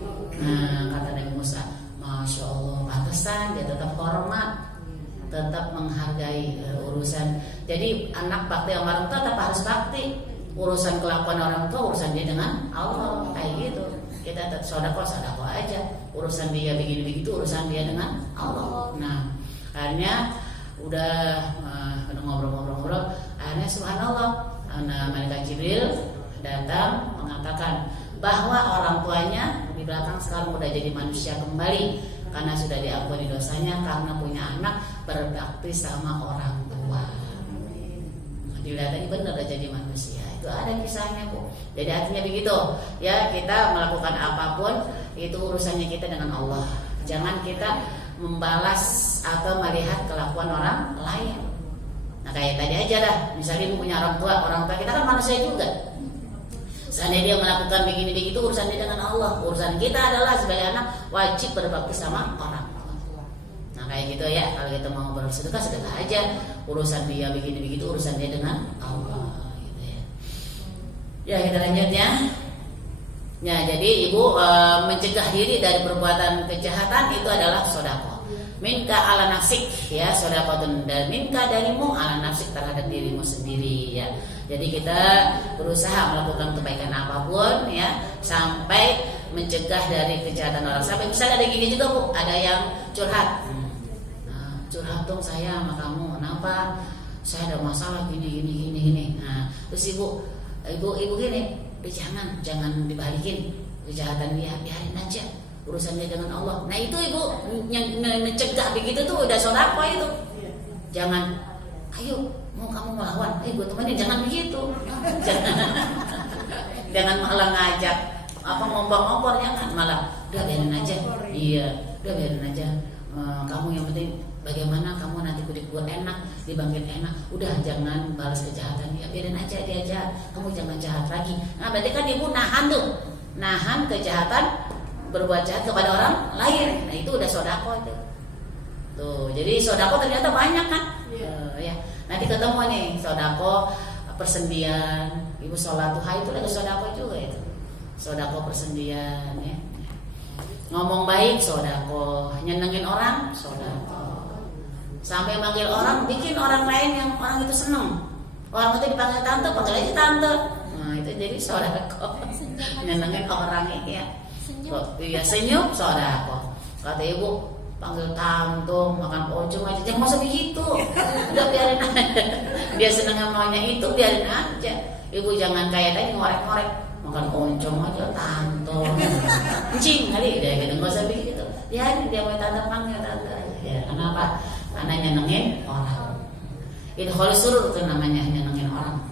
Nah, kata Nabi Musa, Masya Allah, pantesan dia tetap hormat, tetap menghargai urusan. Jadi anak bakti sama orang tua tetap harus bakti. Urusan kelakuan orang tua urusan dia dengan Allah, kayak gitu. Kita tetap sodako aja. Urusan dia begini begitu, urusan dia dengan Allah. Nah, akhirnya udah ngobrol-ngobrol. Akhirnya subhanallah, malaikat Jibril datang mengatakan bahwa orang tuanya di belakang sekarang udah jadi manusia kembali karena sudah diampuni dosanya karena punya anak berbakti sama orang tua. Dilihat benar udah jadi manusia. Itu ada kisahnya, Bu. Jadi artinya begitu. Ya, kita melakukan apapun itu urusannya kita dengan Allah. Jangan kita membalas atau melihat kelakuan orang lain. Nah, kayak tadi aja dah. Misalnya ibu punya orang tua kita kan manusia juga. Seandainya dia melakukan begini begitu urusan dia dengan Allah. Urusan kita adalah sebagai anak wajib berbakti sama orang. Nah, kayak gitu ya. Kalau kita mau bersedekah, sedekah aja. Urusan dia begini begitu urusan dia dengan Allah. Gitu ya. Ya, kita lanjut ya. Ya, jadi ibu mencegah diri dari perbuatan kejahatan itu adalah sedekah. Minka ala nafsik, ya, sedekah dan minka darimu ala nafsik terhadap dirimu sendiri, ya. Jadi kita berusaha melakukan kebaikan apapun, ya, sampai mencegah dari kejahatan orang. Sampai misalnya ada gini juga, Bu, ada yang curhat. Curhat dong saya sama kamu, kenapa? Saya ada masalah gini. Nah, terus ibu gini, jangan dibalikin kejahatan dia, biarin aja urusannya dengan Allah. Nah, itu ibu yang mencegah begitu tuh udah sedekah itu. Jangan, ayo mau kamu melawan, gue temenin, jangan begitu. Jangan malah ngajak ngompor-ngompor, jangan, malah udah biarin aja. Iya, udah biarin aja. Kamu yang penting bagaimana kamu nanti kulit buat enak, dibangkit enak. Udah jangan balas kejahatan dia, biarin aja dia jahat. Kamu jangan jahat lagi. Nah, berarti kan ibu nahan kejahatan, berbuat jahat kepada orang lain. Nah, itu udah sedekah itu. Tuh, jadi sedekah ternyata banyak kan? Ya. Nanti ketemu nih sedekah persendian, ibu sholat duha itu lagi sedekah juga itu. Sedekah persendian, ya. Ngomong baik sedekah, nyenengin orang sedekah. Sampai manggil orang, bikin orang lain yang orang itu seneng. Orang itu dipanggil tante, panggil aja tante. Nah, itu jadi sedekah. Nyenengin orang ini, ya. Iya, senyum sedekah. Kata ibu, panggil tante, makan pocong aja, jangan masa begitu. Udah biarin aja. Dia seneng maunya itu, biarin aja. Ibu jangan kayak tadi ngorek-ngorek, makan oncom aja tante. Kucing kali dia gitu, nggak usah begitu. Dia mau tante panggil tante. Ya, kenapa? Karena nyenengin orang. Itu kholi surur itu namanya, nyenengin orang.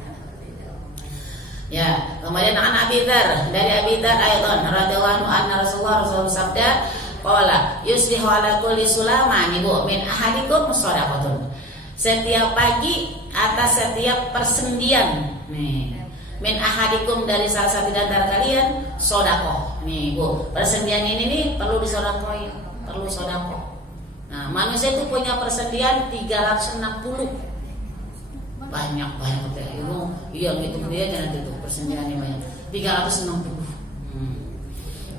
Ya, kemudian Abi Dzar, dari Abi Dzar ayatan radhiyallahu anhu Rasulullah sabda, qala yusbihu ala kulli sulaman ibu min ahadikum shadaqatun. Setiap pagi atas setiap persendian nih, min ahadikum dari salah satu di antara kalian sedekah. Nih, Bu, persendian ini nih perlu disedekahi, perlu sedekah. Nah, manusia itu punya persendian 360. Banyak ya. Ibu, iya ngitung dia nanti tuh persendiannya banyak. 360.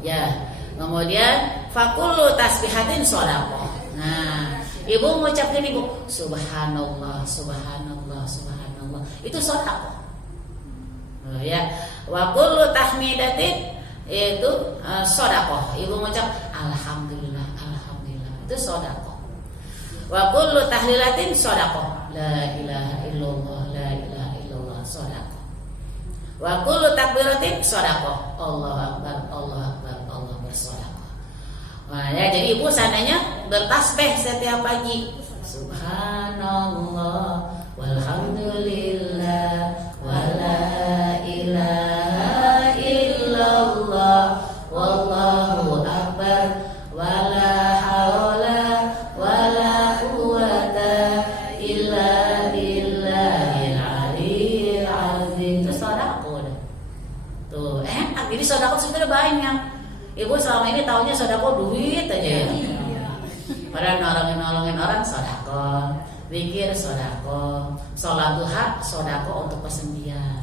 Ya. Kemudian fakullu tasbihatin sedekah. Nah, ibu mengucap gini, Bu, subhanallah, subhanallah, subhanallah. Itu sedekah. Ya. Wa kullu tahmidatin itu sedekah. Ibu mengucap alhamdulillah, alhamdulillah. Itu sedekah. Wa kullu tahlilatin sedekah. La ilaha illallah, la ilaha illallah, sedekah. Wa kullu takbiratin sedekah. Allahu akbar, Allahu akbar, Allah bersedekah. Nah, ya, jadi ibu seandainya bertasbih setiap pagi, subhanallah, walhamdulillah, wala ilaha illallah, ini taunya sodako duit aja ya. Padahal nolongin orang sodako, zikir sodako, sholat duha sodako untuk persendian.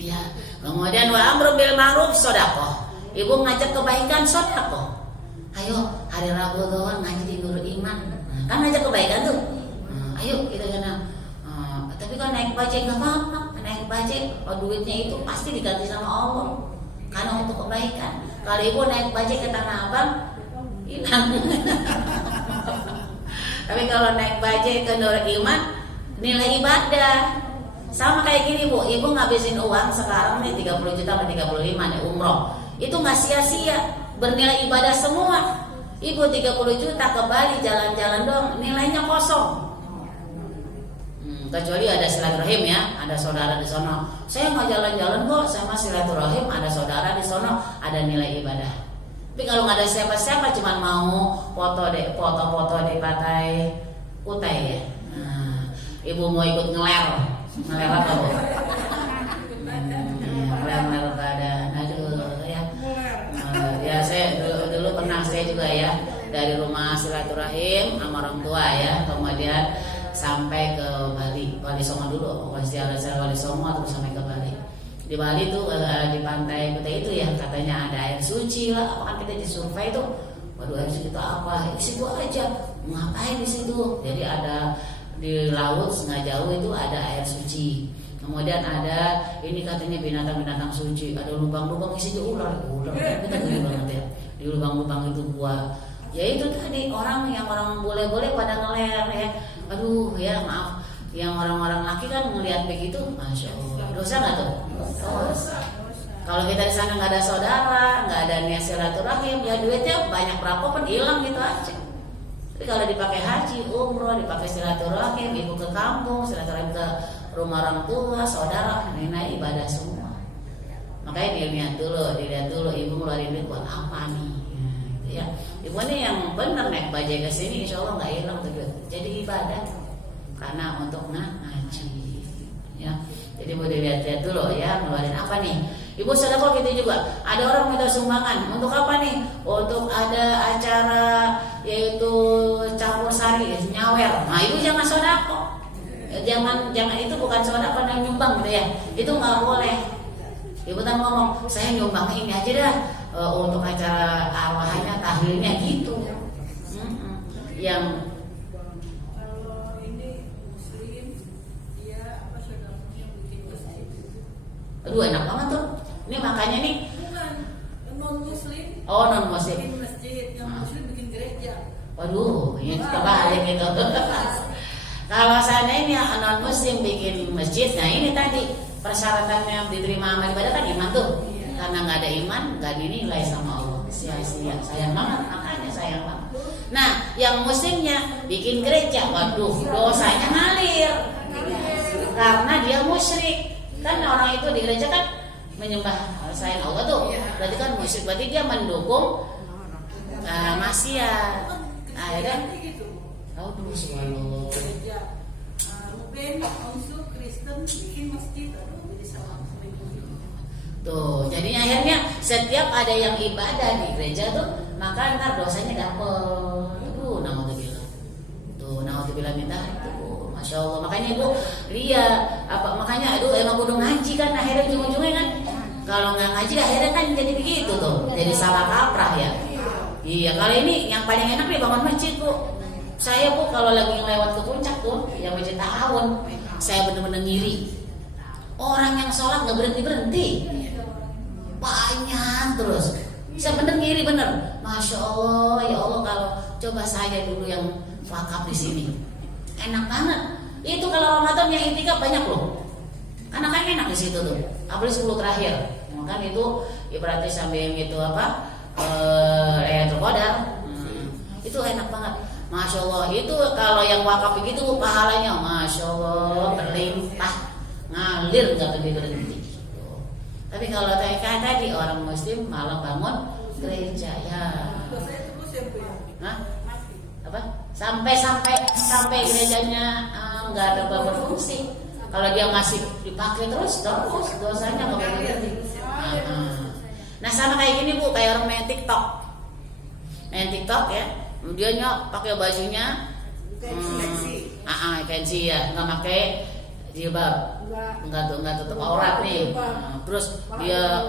Ya, kemudian wa amru bil ma'ruf sodako. Ibu ngajak kebaikan sodako. Ayo hari Rabu doang ngaji di Nurul Iman. Kan ngajak kebaikan tuh. Ayo kita kena. Tapi kan naik bajai nggak apa-apa. Naik bajai, duitnya itu pasti diganti sama Allah. Karena untuk kebaikan. Kalau ibu naik bajai ke Tanah Abang, hilang. Tapi kalau naik bajai ke Nurul Iman, nilai ibadah. Sama kayak gini bu, ibu ngabisin uang sekarang nih 30 juta atau 35 nih umroh. Itu nggak sia-sia, bernilai ibadah semua. Ibu 30 juta ke Bali jalan-jalan dong, nilainya kosong. Kecuali ada silaturahim ya, ada saudara di sono. Saya mau jalan-jalan kok sama silaturahim, ada saudara di sono, ada nilai ibadah. Tapi kalau nggak ada siapa-siapa, cuma mau foto-foto di Pantai Kutai ya. Ibu mau ikut ngeler apa bu? Ngeler keadaan, aduh ya. Ya saya dulu pernah saya juga ya dari rumah silaturahim sama orang tua ya, kemudian sampai ke Bali Songo dulu, Wali Songo terus sampai ke Bali. Di Bali tuh di Pantai Kutai itu ya katanya ada air suci lah, apa kan kita disurvei tuh, waduh air suci itu apa? Di situ aja, ngapain di situ? Jadi ada di laut setengah jauh itu ada air suci. Kemudian ada ini katanya binatang-binatang suci, ada lubang-lubang isinya ular kita gede banget ya. Di lubang-lubang itu buah. Ya itu tadi orang boleh-boleh pada ngeler ya. Aduh ya maaf, yang orang-orang laki kan ngelihat begitu, masya Allah, dosa nggak tuh? Dosa. Kalau kita di sana nggak ada saudara, nggak ada niat silaturahim, ya duitnya banyak berapa pun hilang gitu aja. Tapi kalau dipakai haji, umroh, dipakai silaturahim, ibu ke kampung, silaturahim ke rumah orang tua, saudara, nenek ibadah semua. Makanya dilihat dulu, ibu ngeluarin duit buat apa nih? Ya, ibu ini yang benar naik bajai ke sini, insya Allah nggak hilang tuh, jadi ibadah karena untuk ngaji. Ya, jadi mau dilihat dulu ya, ngeluarin apa nih? Ibu sedekah gitu juga. Ada orang minta sumbangan untuk apa nih? Untuk ada acara yaitu campur sari, nyawer. Nah, ibu jangan sedekah. Jangan itu bukan sedekah, yang nyumbang gitu ya. Itu nggak boleh. Ibu kan ngomong, saya nyumbang ini aja dah. Untuk acara arwahnya, tahlilnya gitu. Yang kalau ini muslim dia apa saudaranya bikin masjid. Aduh enak banget tuh. Ini makanya nih. Bukan non muslim. Oh non muslim. Bikin masjid, yang muslim bikin gereja. Waduh, ini kebalik gitu. Kalau sana ini non muslim bikin masjid, nah ini tadi persyaratannya diterima amal ibadah kan iman tuh. Karena nggak ada iman, nggak dinilai sama Allah. Sia-sia, sayang banget, makanya sayang banget. Nah, yang muslimnya bikin gereja, waduh, dosanya ngalir. Karena dia musyrik. Kan orang itu di gereja kan menyembah selain Allah tuh. Berarti kan musyrik, berarti dia mendukung maksiat. Nah, ya kan? Oh, dulu subhanallah. Gereja Ruben, Onsu, Kristen bikin masjid, aduh jadi salah. Tuh, jadinya akhirnya setiap ada yang ibadah di gereja tuh, maka ntar dosanya dapet. Aduh, naudzubillah. Tuh, naudzubillah minta itu, masya Allah. Makanya ibu lihat apa? Makanya aduh emang kudu ngaji kan, akhirnya ujung-ujungnya kan. Kalau nggak ngaji akhirnya kan jadi begitu tuh, jadi salah kaprah ya. Iya, kalau ini yang paling enak nih bangun masjid bu. Saya bu kalau lagi lewat ke puncak tuh, yang masjid Ta'awun, saya bener-bener ngiri. Orang yang sholat nggak berhenti. Banyak terus. Saya bener ngiri bener. Masya Allah, ya Allah kalau coba saya dulu yang wakaf di sini, enak banget. Itu kalau Ramadan yang itikaf banyak loh. Karena kan enak di situ tuh. Apalagi 10 terakhir. Kan itu ibaratnya sambil gitu apa? Lailatul Qadar. Itu enak banget. Masya Allah. Itu kalau yang wakaf begitu pahalanya, masya Allah berlimpah, ngalir nggak berhenti. Tapi kalau tadi orang muslim malah bangun gereja ya. Hah? Apa? Sampai gerejanya nggak ada berfungsi. Kalau dia masih dipakai terus dosanya nggak boleh berhenti. Nah sama kayak gini Bu, kayak orang main TikTok ya, dia pakai bajunya fancy ya, nggak pakai jilbab, nggak tutup aurat nih. Terus dia,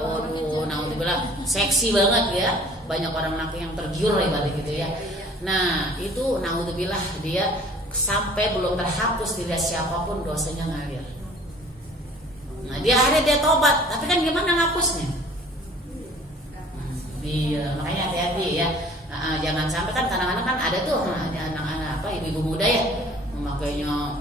naudzubillah, seksi banget ya, banyak orang laki yang tergiur ibarat gitu ya. Nah itu naudzubillah, dia sampai belum terhapus dilihat siapapun dosanya ngalir. Nah dia tobat, tapi kan gimana ngapusnya? Iya, makanya hati-hati ya. Jangan sampai kan kadang-kadang kan ada tuh anak-anak ibu-ibu muda ya memakainya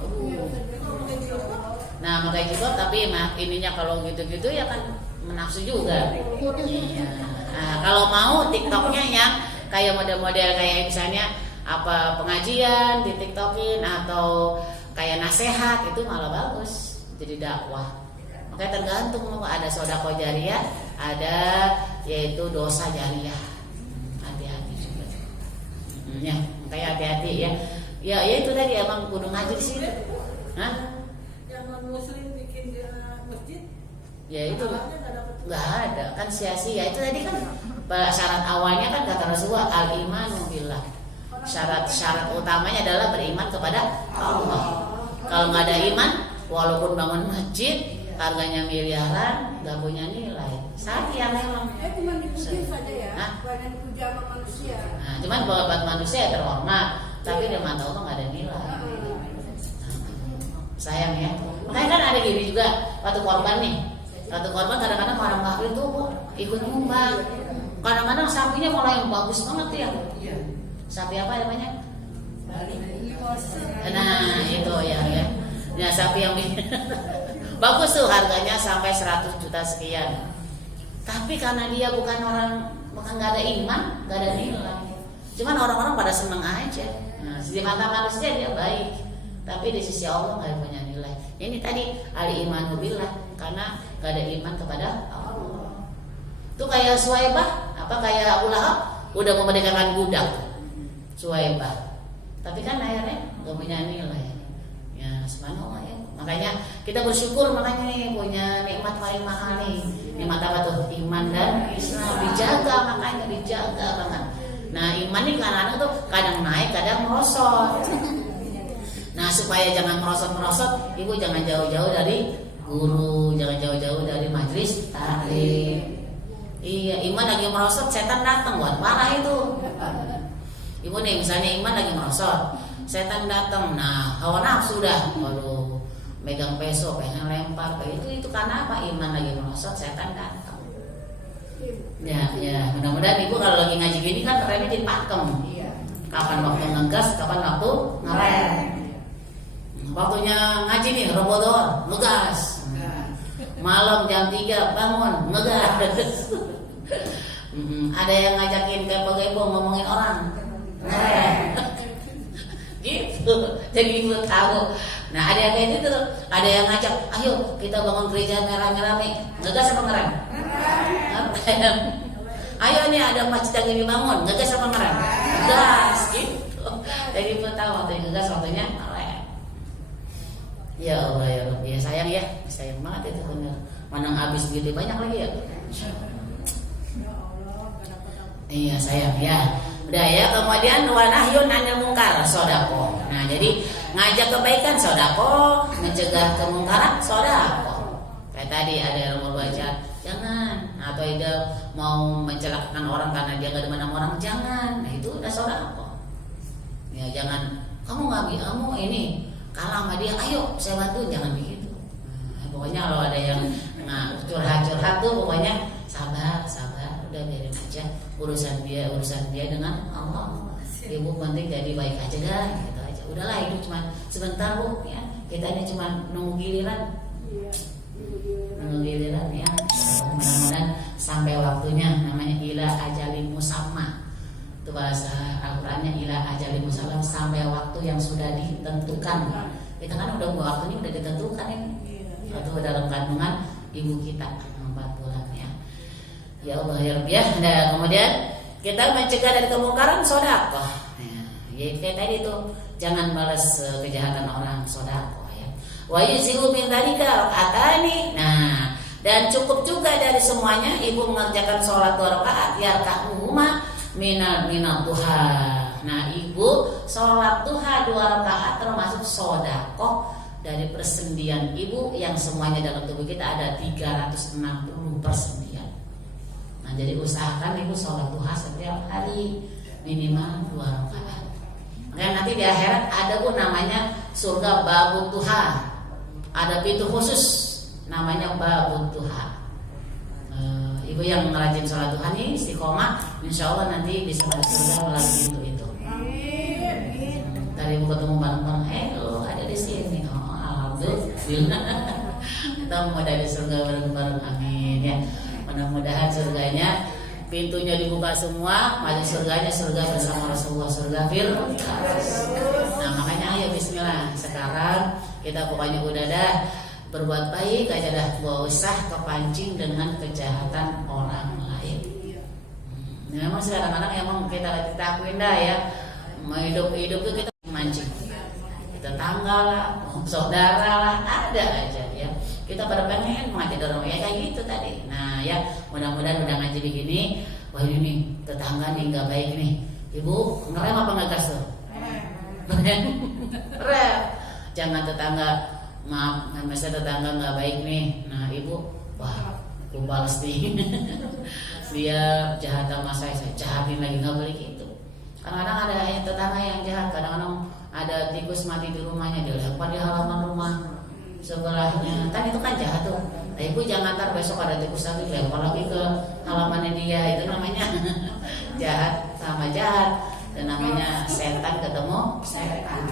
pakai jilbab tapi ininya kalau gitu-gitu ya kan menafsu juga. Iya. Nah, kalau mau TikToknya yang kayak model-model kayak misalnya pengajian di TikTokin atau kayak nasihat, itu malah bagus jadi dakwah. Makanya tergantung mau ada sedekah jariyah, ada yaitu dosa jariyah. Hati-hati juga. Ya, makanya hati-hati ya. Ya itu tadi emang kudu ngaji di situ. Hah? Yang non muslim bikin di masjid? Ya itu nggak ada kan sia-sia. Itu tadi kan syarat awalnya kan kata Rasulullah al-imanu billah. Syarat utamanya adalah beriman kepada Allah. Kalau nggak ada iman, walaupun bangun masjid harganya miliaran, nggak punya nilai. Sayang memang. Cuma dipuji saja ya, bukan dipuji sama manusia. Nah, cuman buat manusia ya terhormat, tapi di mata Allah nggak ada nilai. Sayang ya. Makanya kan ada gini juga waktu korban nih. Waktu korban kadang-kadang orang kafir tuh ikut nyumbang. Kadang-kadang sapinya malah yang bagus banget ya. Sapi apa namanya? Nah itu ya. Ya sapi yang bagus tuh harganya sampai 100 juta sekian. Tapi karena dia bukan nggak ada iman, nggak ada nilai. Cuman orang-orang pada seneng aja. Nah, di mata manusia dia baik, tapi di sisi Allah nggak punya nilai. Ini tadi al-imanu billah, karena nggak ada iman kepada Allah. Itu kayak Suwaibah, kayak Abu Lahab udah memerdekakan budak. Suwaibah, tapi kan akhirnya nggak punya nilai. Ya subhanallah ya. Makanya kita bersyukur makanya nih punya nikmat paling mahal nih. Nikmat apa tuh? Iman dan Islam dijaga, makanya dijaga banget. Nah iman nih kadang-kadang tuh kadang naik, kadang merosot. Nah supaya jangan merosot, ibu jangan jauh-jauh dari guru, jangan jauh-jauh dari majelis taklim. Iya, iman lagi merosot, setan datang buat marah itu. Ibu nih misalnya iman lagi merosot, setan datang. Nah hawa nafsu dah, waduh, megang peso pengen lempar kayak itu karena apa? Iman lagi merosot, setan datang. Ya mudah-mudahan ibu kalau lagi ngaji gini kan remnya jadi pakem. Kapan waktu ngegas, kapan waktu ngerem. Waktunya ngaji nih Ramadan ngegas. Malam jam 3 bangun ngegas. Ada yang ngajakin kepo-kepo ngomongin orang. Gitu. Jadi ibu tahu. Nah ada yang kayak gitu tuh. Ada yang ngajak, ayo kita bangun gereja merah-merah. Ngegas apa ngerem? Ngerem. Ayo nih ada masjid yang ini bangun. Ngegas apa ngerem? Gas. Gitu. Jadi ibu tahu waktu ngegas waktunya ngerem. Ya Allah ya Rabbi, ya sayang banget itu bener. Mana habis gitu banyak lagi ya. Iya sayang ya. Udah ya, kemudian wa nahyun 'anil munkar sedekah. Nah, jadi ngajak kebaikan sedekah, mencegah kemungkaran sedekah. Kayak tadi ada yang mau baca, jangan. Atau ide mau mencelakakan orang karena dia enggak demen sama orang, jangan. Nah, itu udah sedekah. Ya, jangan kamu ini kalah sama dia, ayo saya bantu, jangan begitu. Nah, pokoknya kalau ada yang curhat tuh pokoknya sabar, udah biarin aja urusan dia dengan Allah. Ibu penting jadi baik aja dah, gitu aja. Udahlah hidup cuma sebentar Bu ya. Kita ini cuma nunggu giliran. Ya. Mudah-mudahan sampai waktunya, namanya ila ajalin musamma. Itu bahasa Al-Qur'annya ila ajalin musamma, sampai waktu yang sudah ditentukan. Kita kan udah waktunya udah ditentukan ini. Itu dalam kandungan ibu kita 4 bulan ya. Ya Allah ya Rabbi ya. Nah, kemudian kita mencegah dari kemungkaran sedekah. Ya kayak tadi tuh, jangan balas kejahatan orang, sedekah ya. Wa yuzilu min dzalika rak'atani. Nah, Dan cukup juga dari semuanya ibu mengerjakan sholat 2 rakaat yarka'uhuma minal duha. Nah, ibu sholat duha 2 rakaat termasuk sodakoh dari persendian ibu yang semuanya dalam tubuh kita ada 360 persendian. Nah, jadi usahakan ibu sholat duha setiap hari minimal 2 rakaat. Makanya nanti di akhirat ada pun namanya surga babut duha. Ada pintu khusus namanya babut duha. Ibu yang rajin sholat duha nih istiqomah, insya Allah nanti bisa masuk surga melalui pintu itu. Tadi ibu ketemu bareng-bareng, lo ada di sini. Oh, alhamdulillah. Kita mau dari surga bareng-bareng, amin ya. Mudah-mudahan surganya pintunya dibuka semua, masuk surganya surga bersama Rasulullah, surga Firdaus. Nah, makanya ayo bismillah. Sekarang kita pokoknya udah dah berbuat baik aja dah, gak usah kepancing dengan kejahatan orang lain. Memang kadang-kadang emang kita akuin dah ya, mau hidup itu kita mancing, tetangga lah, saudara lah, ada aja ya. Kita pada pengen mengajak orang ya kayak gitu tadi. Nah ya, mudah-mudahan udah ngaji begini, wah ini nih tetangga nih nggak baik nih, ibu ngerem apa nggak gas tuh? Rem. Jangan tetangga, maaf, misalnya tetangga nggak baik nih, nah ibu, wah, aku balas nih, dia jahat sama saya jahatin lagi, nggak boleh gitu. Kadang-kadang ada yang tetangga yang jahat, kadang-kadang ada tikus mati di rumahnya, dia lempar di halaman rumah sebelahnya, kan itu kan jahat tuh. Nah, ibu jangan ntar besok ada tikus lagi lempar lagi ke halamannya dia, itu namanya jahat sama jahat, dan namanya setan ketemu setan.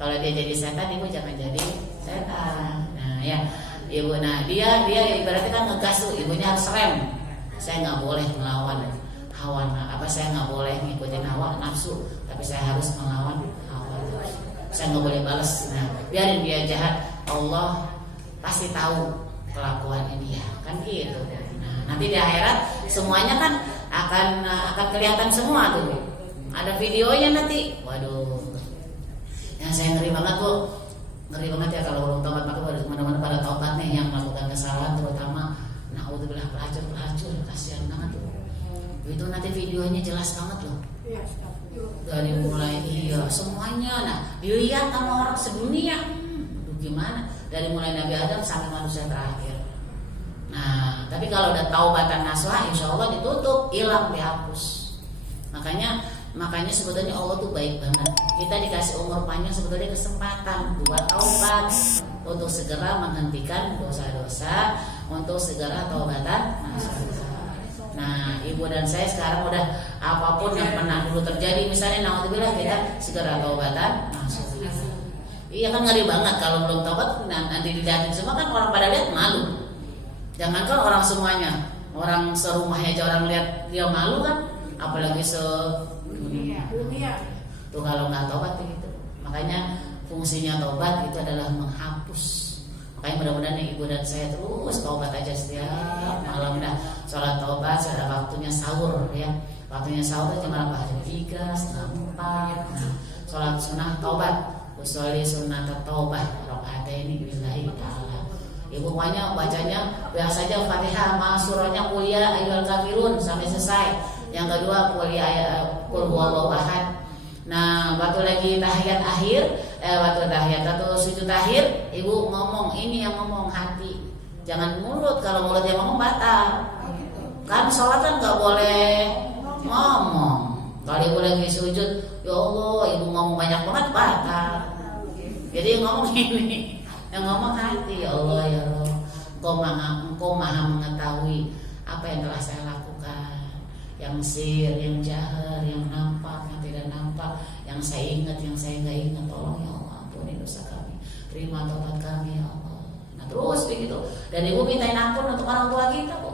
Kalau dia jadi setan, ibu jangan jadi setan. Nah ya, ibu, nah dia ibaratnya kan ngegas tuh, ibunya harus rem. Saya nggak boleh melawan hawa, saya nggak boleh ngikutin hawa nafsu, tapi saya harus melawan hawa nafsu. Saya nggak boleh balas. Nah, biarin dia jahat, Allah pasti tahu kelakuannya dia, kan gitu. Nah, nanti di akhirat semuanya kan akan kelihatan semua tuh. Ada videonya nanti. Waduh. Yang saya ngeri banget bu, ngeri banget ya kalau belum taubat, maka mana-mana pada taubat nih yang melakukan kesalahan, terutama naudzubillah pelacur, kasihan banget tuh. Itu nanti videonya jelas banget loh. Dari mulai semuanya, nah dilihat sama orang sedunia, gimana? Dari mulai Nabi Adam sampai manusia terakhir. Nah, tapi kalau udah taubatan nasuha, insya Allah ditutup, hilang, dihapus. Makanya sebetulnya Allah tuh baik banget. Kita dikasih umur panjang sebetulnya kesempatan buat taubat, untuk segera menghentikan dosa-dosa, untuk segera taubatan nasuha. Nah, ibu dan saya sekarang udah apapun yang pernah dulu terjadi, misalnya naudzubillah, kita segera taubatan nasuha. Iya kan ngeri banget kalau belum taubat nanti dilihatin semua, kan orang pada lihat malu. Jangankan orang semuanya, orang serumahnya aja orang lihat dia malu kan, apalagi dunia. Tuh kalau nggak taubat begitu. Makanya fungsinya taubat itu adalah menghapus. Makanya mudah-mudahan ibu dan saya terus taubat aja setiap malam dah. Sholat taubat, ada waktunya sahur ya. Waktunya sahur jam berapa? Jam 3, setengah 4. Nah, sholat sunnah taubat, usolli sunnah taubat, rakaataini billahi ta'ala. Ibu pokoknya bacanya biasa aja Fatihah sama surahnya qul ya ayyuhal kafirun sampai selesai. Yang kedua qul huwallahu ahad. Nah, waktu lagi tahiyat akhir, waktu tahiyat atau sujud akhir, ibu ngomong, ini yang ngomong hati, jangan mulut. Kalau mulut yang ngomong batal. Kan sholat kan nggak boleh ngomong. Kalau ibu lagi sujud, ya Allah, ibu ngomong banyak banget batal. Jadi ngomong ini, yang ngomong hati, ya Allah ya Allah, Engkau maha mengetahui apa yang telah saya lakukan, yang sir, yang jahar, yang nampak, yang tidak nampak, yang saya ingat, yang saya nggak ingat. Tolong ya Allah, ampuni dosa kami, terima taubat kami ya Allah. Nah terus begitu. Dan ibu mintain ampun untuk orang tua kita bu.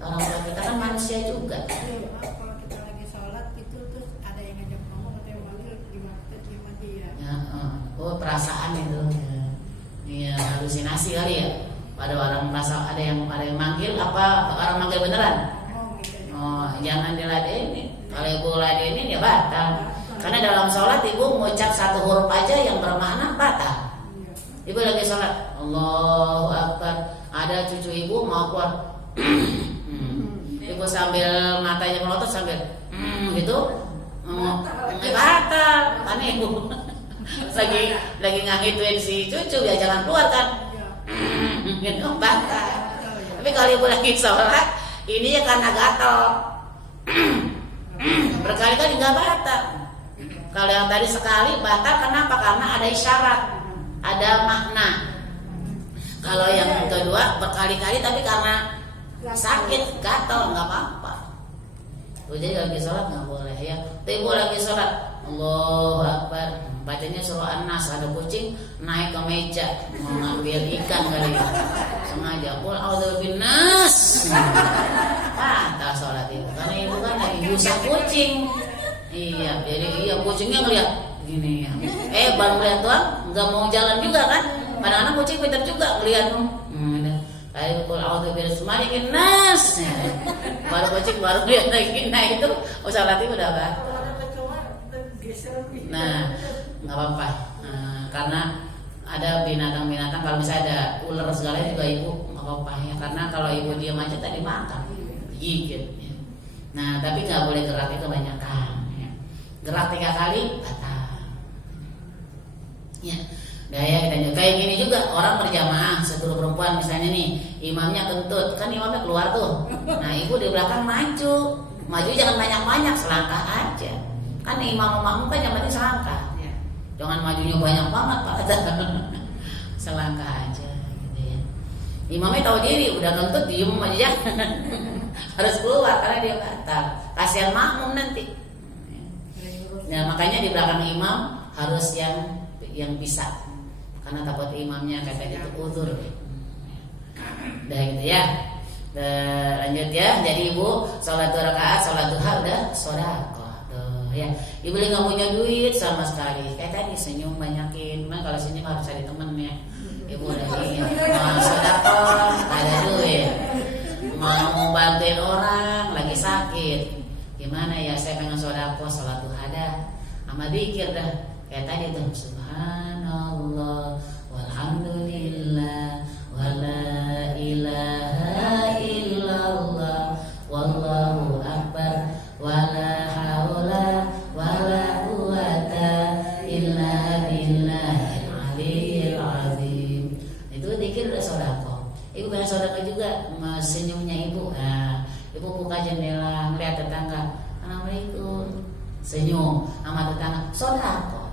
Orang tua kita kan manusia juga. Kalau kita lagi sholat itu terus ada yang ngajak ngomong atau yang manggil gimana dia? Ya, perasaan itu. Iya, halusinasi kali ya. Pada orang merasa ada yang manggil, apa orang manggil beneran? Oh, jangan diladenin. Kalau ibu ladenin ya batal. Karena dalam sholat ibu mengucap satu huruf aja yang bermakna batal. Ibu lagi sholat, Allahu Akbar, Ada cucu ibu mau keluar, ibu sambil matanya melotot sambil gitu, batal, karena ibu lagi ngangituin si cucu ya jangan keluar kan, gitu batal. Tapi kalau ibu lagi sholat, ini ya karena gatal, berkali-kali nggak batal. Kalau yang tadi sekali batal, kenapa? Karena ada isyarat, ada makna. Kalau yang kedua berkali-kali tapi karena sakit, gatal, nggak apa-apa. Jadi lagi sholat nggak boleh ya. Tapi ibu lagi sholat, Allahu Akbar, bacanya surah An-Nas, ada kucing naik ke meja mau ngambil ikan kali ya, sengaja qul a'udzu binnas. Batal sholat itu karena ibu kan lagi gusah kucing. Iya, jadi kucingnya ngeliat gini ya. Baru ngeliat doang, nggak mau jalan juga kan. Kadang-kadang kucing pintar juga ngeliat. Kayak qul a'udzu binnas. Baru kucing baru lihat lagi. Nah itu sholat itu udah batal. Nah, nggak apa-apa. Karena ada binatang-binatang, kalau misalnya ada ular segala juga ibu nggak apa-apa ya. Karena kalau ibu diam aja tadi makan, gigit. Ya. Nah, tapi nggak boleh geraknya kebanyakan. Ya. Gerak 3 kali batal. Ya, daya kita juga. Kayak gini juga orang berjamaah seluruh perempuan misalnya nih, imamnya kentut, kan imamnya keluar tuh. Nah, ibu di belakang maju jangan banyak-banyak, selangkah aja. Kan imam makmum kan yang penting selangkah. Ya. Jangan majunya banyak banget Pak. Selangkah aja gitu ya. Imamnya tahu diri, udah kentut diem aja. Harus keluar karena dia batal. Kasihan makmum nanti. Nah, makanya di belakang imam harus yang bisa. Karena takut imamnya kata itu uzur. Udah gitu ya. Lanjut ya. Jadi ibu sholat 2 rakaat, sholat duha udah sedekah. Ya, ibu nggak punya duit sama sekali. Kayak tadi senyum banyakin. Memang kalau senyum harus cari temen ya. Ibu lagi mau sedekah, ada duit. Mau bantuin orang lagi sakit. Gimana ya? Saya pengen sedekah, sholat duha dah, sama zikir dah. Kayak tadi tuh subhanallah walhamdulillah wala ilaha illallah wallahu akbar wala haula wala quwata illa billahil aliyyil azim. Itu zikir udah sedekah. Ibu pengen sedekah juga, senyumnya ibu. Nah, ibu buka jendela ngeliat tetangga, assalamualaikum, senyum sama tetangga, sedekah.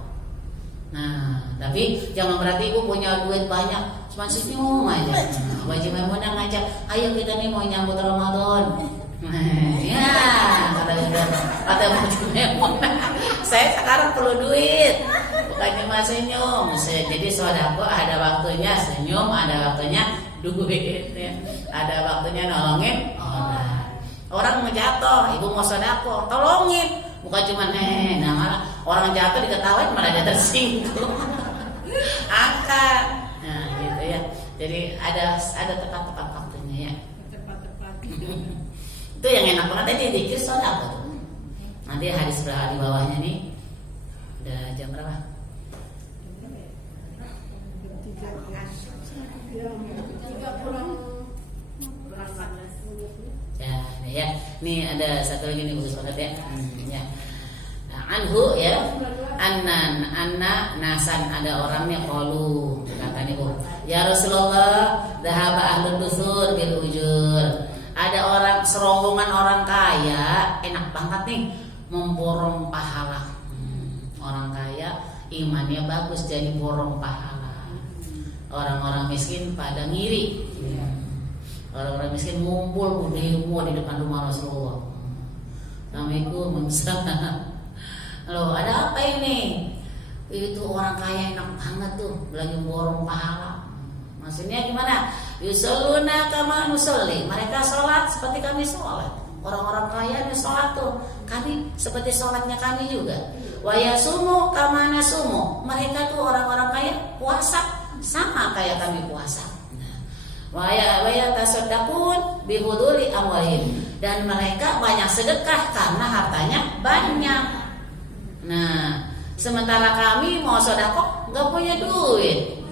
Nah, tapi jangan berarti ibu punya duit banyak, cuma senyum aja. Wajib Maimunah ngajak, ayo kita nih mau nyambut Ramadan. Ya, kata Wajib Maimunah, saya sekarang perlu duit, bukan cuma senyum. Jadi sedekah ada waktunya senyum, ada waktunya duit. Ya. Ada waktunya nolongin orang. Orang mau jatuh, ibu mau sedekah, tolongin. Bukan cuma nah malah orang jatuh diketawain malah dia tersinggung. Angkat. Nah, gitu ya. Jadi ada tepat-tepat waktunya ya. Tepat-tepat. Itu yang enak banget tadi dikir sedekah tuh. Nanti hadis di bawahnya nih. Udah jam berapa? Ya, nih ada satu lagi nih bagus banget ya. Ya. Nah, anhu ya, anna nasan, ada orangnya qalu, kata nih Bu. Ya Rasulullah, dhahaba ahlud dusur bil ujur. Ada orang serombongan orang kaya, enak banget nih memborong pahala. Orang kaya imannya bagus jadi borong pahala. Orang-orang miskin pada ngiri. Orang-orang miskin ngumpul demo di depan rumah Rasulullah. Assalamualaikum. Loh, ada apa ini? Itu orang kaya enak banget tuh, lagi borong pahala. Maksudnya gimana? Yusalluna kama nusalli. Mereka sholat seperti kami sholat. Orang-orang kaya ini sholat tuh, kami seperti sholatnya kami juga. Wa yasumu kama nasumu. Mereka tuh orang-orang kaya puasa sama kayak kami puasa. Waya tasaddaqun bihuduli amwalihim, dan mereka banyak sedekah karena hartanya banyak. Nah, sementara kami mau sedekah nggak punya duit.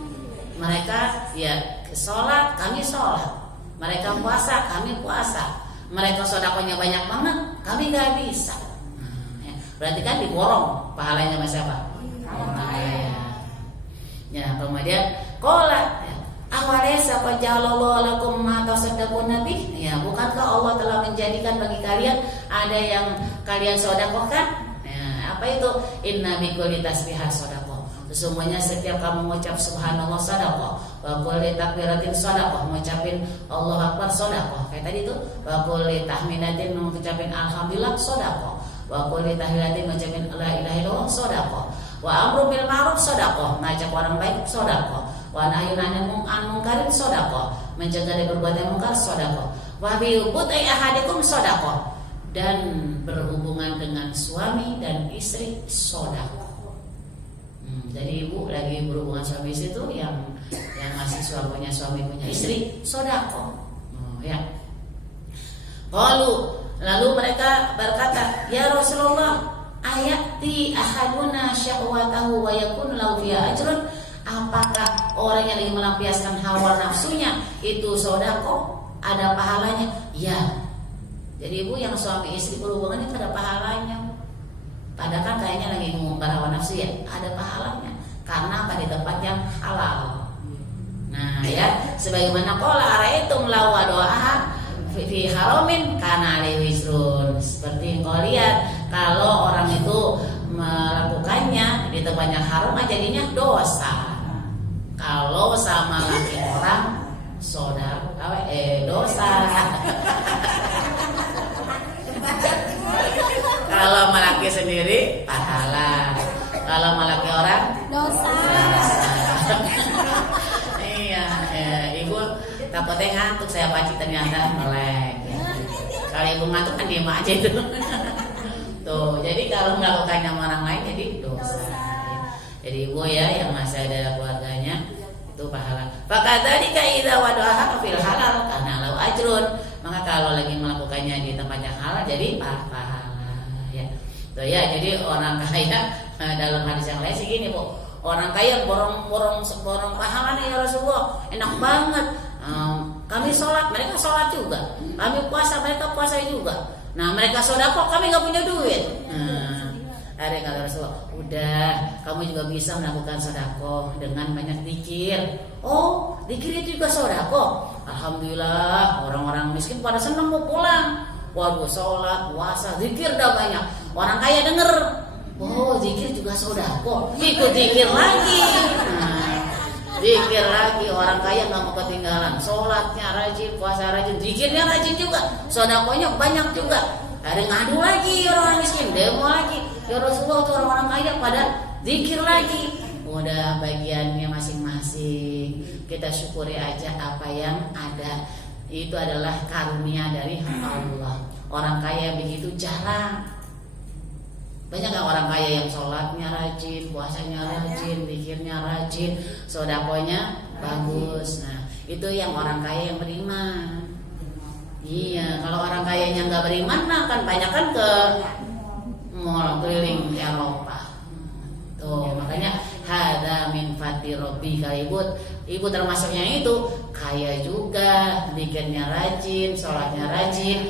Mereka ya sholat, kami sholat. Mereka puasa, kami puasa. Mereka sodakonya banyak banget, kami gak bisa. Ya, berarti kan diborong pahalanya sama siapa? Ya, kemudian kola awalesa qajalallahu lakum ma tasaddaqun nabi. Ya, bukankah Allah telah menjadikan bagi kalian ada yang kalian sedekahkan? Ya, apa itu? Inna bi kulli tasbihat sedekah. Sesungguhnya setiap kamu mengucap subhanallah sedekah, wa kulli takbiratin sedekah, mengucapin Allah Akbar sedekah. Kayak tadi tuh, wa kulli tahmidatin mengucapin alhamdulillah sedekah, wa kulli tahiyatin mengucapin la ilaha illallah sedekah, wa amru bil ma'ruf sedekah, ngajak orang baik sedekah, wa nahyun 'anil munkar sedekah, mencegah dari perbuatan munkar sedekah, wa bi butai ahadikum sedekah, dan berhubungan dengan suami dan istri sedekah. Jadi ibu lagi berhubungan suami istri itu yang masih punya suami punya istri sedekah. Ya. Lalu mereka berkata, ya Rasulullah, ayati ahaduna syahwatahu wa yakun lahu fiha ajrun. Apakah orang yang ingin melampiaskan hawa nafsunya itu sedekah ada pahalanya? Ya. Jadi ibu yang suami istri berhubungan itu ada pahalanya. Padahal kan kayaknya lagi mengumbar hawa nafsu ya, ada pahalanya. Karena apa? Di tempat yang halal. Nah ya, sebagaimana qala araitum law doa fi haramin kana alaihi wisrun. Seperti yang kau lihat, kalau orang itu melakukannya di tempat yang haram jadinya dosa. Kalau sama laki orang dosa. Kalau melaki sendiri pahala, kalau melaki orang dosa. Iya, ibu takutnya ngantuk, saya paci ternyata melek. Kalau ibu ngantuk kan diem aja itu. Tuh, jadi kalau melakukannya sama orang lain jadi dosa. Jadi ibu ya yang masih ada keluarganya itu pahala. Fakadzalika idza wada'aha fil halal kana lahu ajrun. Maka kalau lagi melakukannya di tempat yang halal jadi pahala. Tuh ya, jadi orang kaya dalam hadis yang lain sih gini bu, orang kaya borong pahalanya ya Rasulullah, enak banget. Kami sholat, mereka sholat juga. Kami puasa, mereka puasa juga. Nah mereka sedekah, kami nggak punya duit. Ada kata Rasulullah, udah, kamu juga bisa melakukan sedekah dengan banyak zikir. Oh, zikir itu juga sedekah. Alhamdulillah, orang-orang miskin pada senang mau pulang. Waduh, sholat, puasa, zikir dah banyak. Orang kaya denger, oh zikir juga sedekah, ikut zikir lagi. Zikir lagi, orang kaya nggak mau ketinggalan. Sholatnya rajin, puasa rajin, zikirnya rajin juga, sedekahnya banyak juga. Ada ngadu lagi orang miskin, demo lagi. Ya Rasulullah tuh orang-orang kaya pada zikir lagi. Udah bagiannya masing-masing. Kita syukuri aja apa yang ada. Itu adalah karunia dari Allah. Orang kaya begitu jarang. Banyak gak orang kaya yang sholatnya rajin, puasanya rajin, zikirnya rajin, sedekahnya bagus. Nah itu yang orang kaya yang beriman. Iya, kalau orang kayanya gak beriman, nah kan banyak kan ke mall keliling Eropa. Tuh makanya hada min fati robbi. Kalau ibu termasuknya itu kaya juga, zikirnya rajin, sholatnya rajin,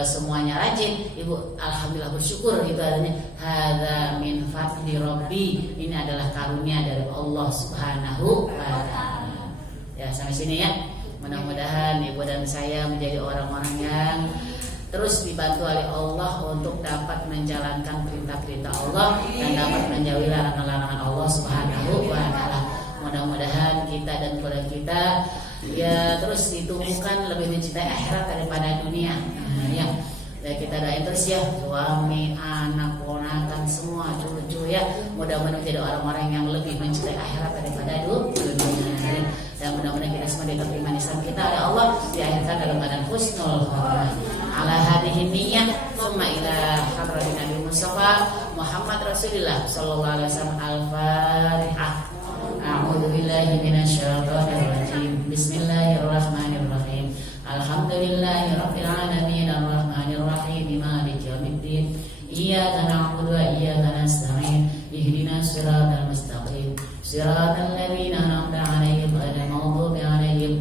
semuanya rajin. Ibu alhamdulillah bersyukur itu adanya hada min fati robbi. Ini adalah karunia dari Allah Subhanahu wa ta'ala. Ya sampai sini ya. Mudah-mudahan ibu dan saya menjadi orang-orang yang terus dibantu oleh Allah untuk dapat menjalankan perintah-perintah Allah dan dapat menjauhi larangan-larangan Allah Subhanahu wa ta'ala. Mudah-mudahan kita dan keluarga kita ya terus ditumbuhkan lebih mencintai akhirat daripada dunia. Ya kita doain terus ya suami, anak, ponakan semua cucu ya. Mudah-mudahan jadi orang-orang yang lebih mencintai akhirat daripada dunia. Dan mudah-mudahan kita semua diterima Islam kita oleh Allah, diakhirkan dalam keadaan husnul khotimah. Ala hadhihi niyyah tsumma ila hadratin Nabi Mustafa Muhammad Rasulullah sallallahu alaihi wasallam. Al-Fatihah. A'udzu billahi minasyaitonir rajim. Bismillahirrahmanirrahim. Alhamdulillahirabbil alamin arrahmanir rahim maliki yaumiddin. Iyyaka na'budu wa iyyaka nasta'in. Ihdinas siratal mustaqim. Siratal ladzina an'amta 'alaihim ghairil maghdubi 'alaihim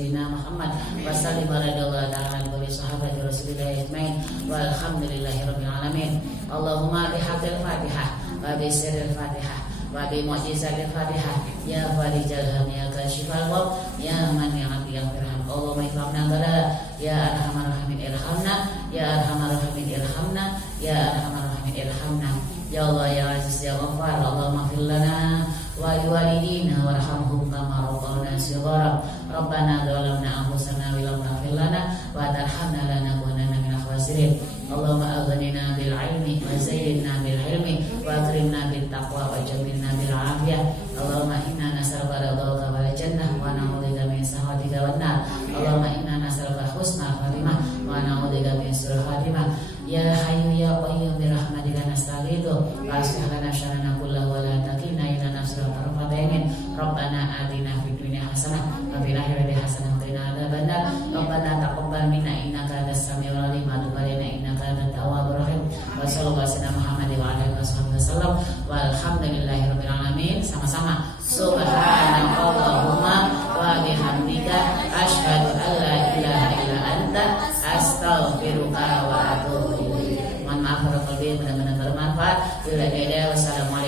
sayyidina Muhammad wa sallim radhiyallahu ta'ala an kulli sahabati Rasulillah ajmain walhamdulillahi rabbil alamin. Allahumma bihaqqil Fatihah wa bi sirril Fatihah wa bi mu'jizatil Fatihah ya farijal ham ya kashifal gham ya man yang irham. Allahumma irhamna bala ya arhamar rahimin irhamna ya arhamar rahimin irhamna ya arhamar rahimin irhamna. Ya Allah ya Aziz ya Ghaffar, Allahumma ighfir lana wa liwalidina warhamhum kama rabbawna shighara. Rabbana zalamna anfusana wa lam taghfir lana wa tarhamna lanakunanna minal khasirin. Allahumma aghnina bil ilmi wa zayyinna bil hilmi wa akrimna bit taqwa wa jamilna bil afiyah. Allahumma inna nas'aluka ridhaka wal jannah wa na'udzubika min sakhatika wan nar. Allahumma inna nas'aluka husnal khatimah wa na'udzubika min su'il khatimah. Ya Hayyu ya Qayyum bi rahmatika nastaghitsu wa aslih lana sya'nana kullahu wa la takilna ila nafsina tarfata 'ainin. Rabbana atina fid dunya hasanah wa fil akhirati hasanah wa qina adzabannar. Rabbana taqabbal minna innaka antas samiul 'alim wa tub 'alaina innaka antat tawwabur rahim. Wa sallallahu alaihi Muhammad wa alihi wasallam walhamdulillahi rabbil alamin. Sama-sama subhanakallahumma wa bihamdika asyhadu an la ilaha illa anta astaghfiruka wa atubu ilaik. Mohon maaf kalau benar-benar bermanfaat. Wassalamualaikum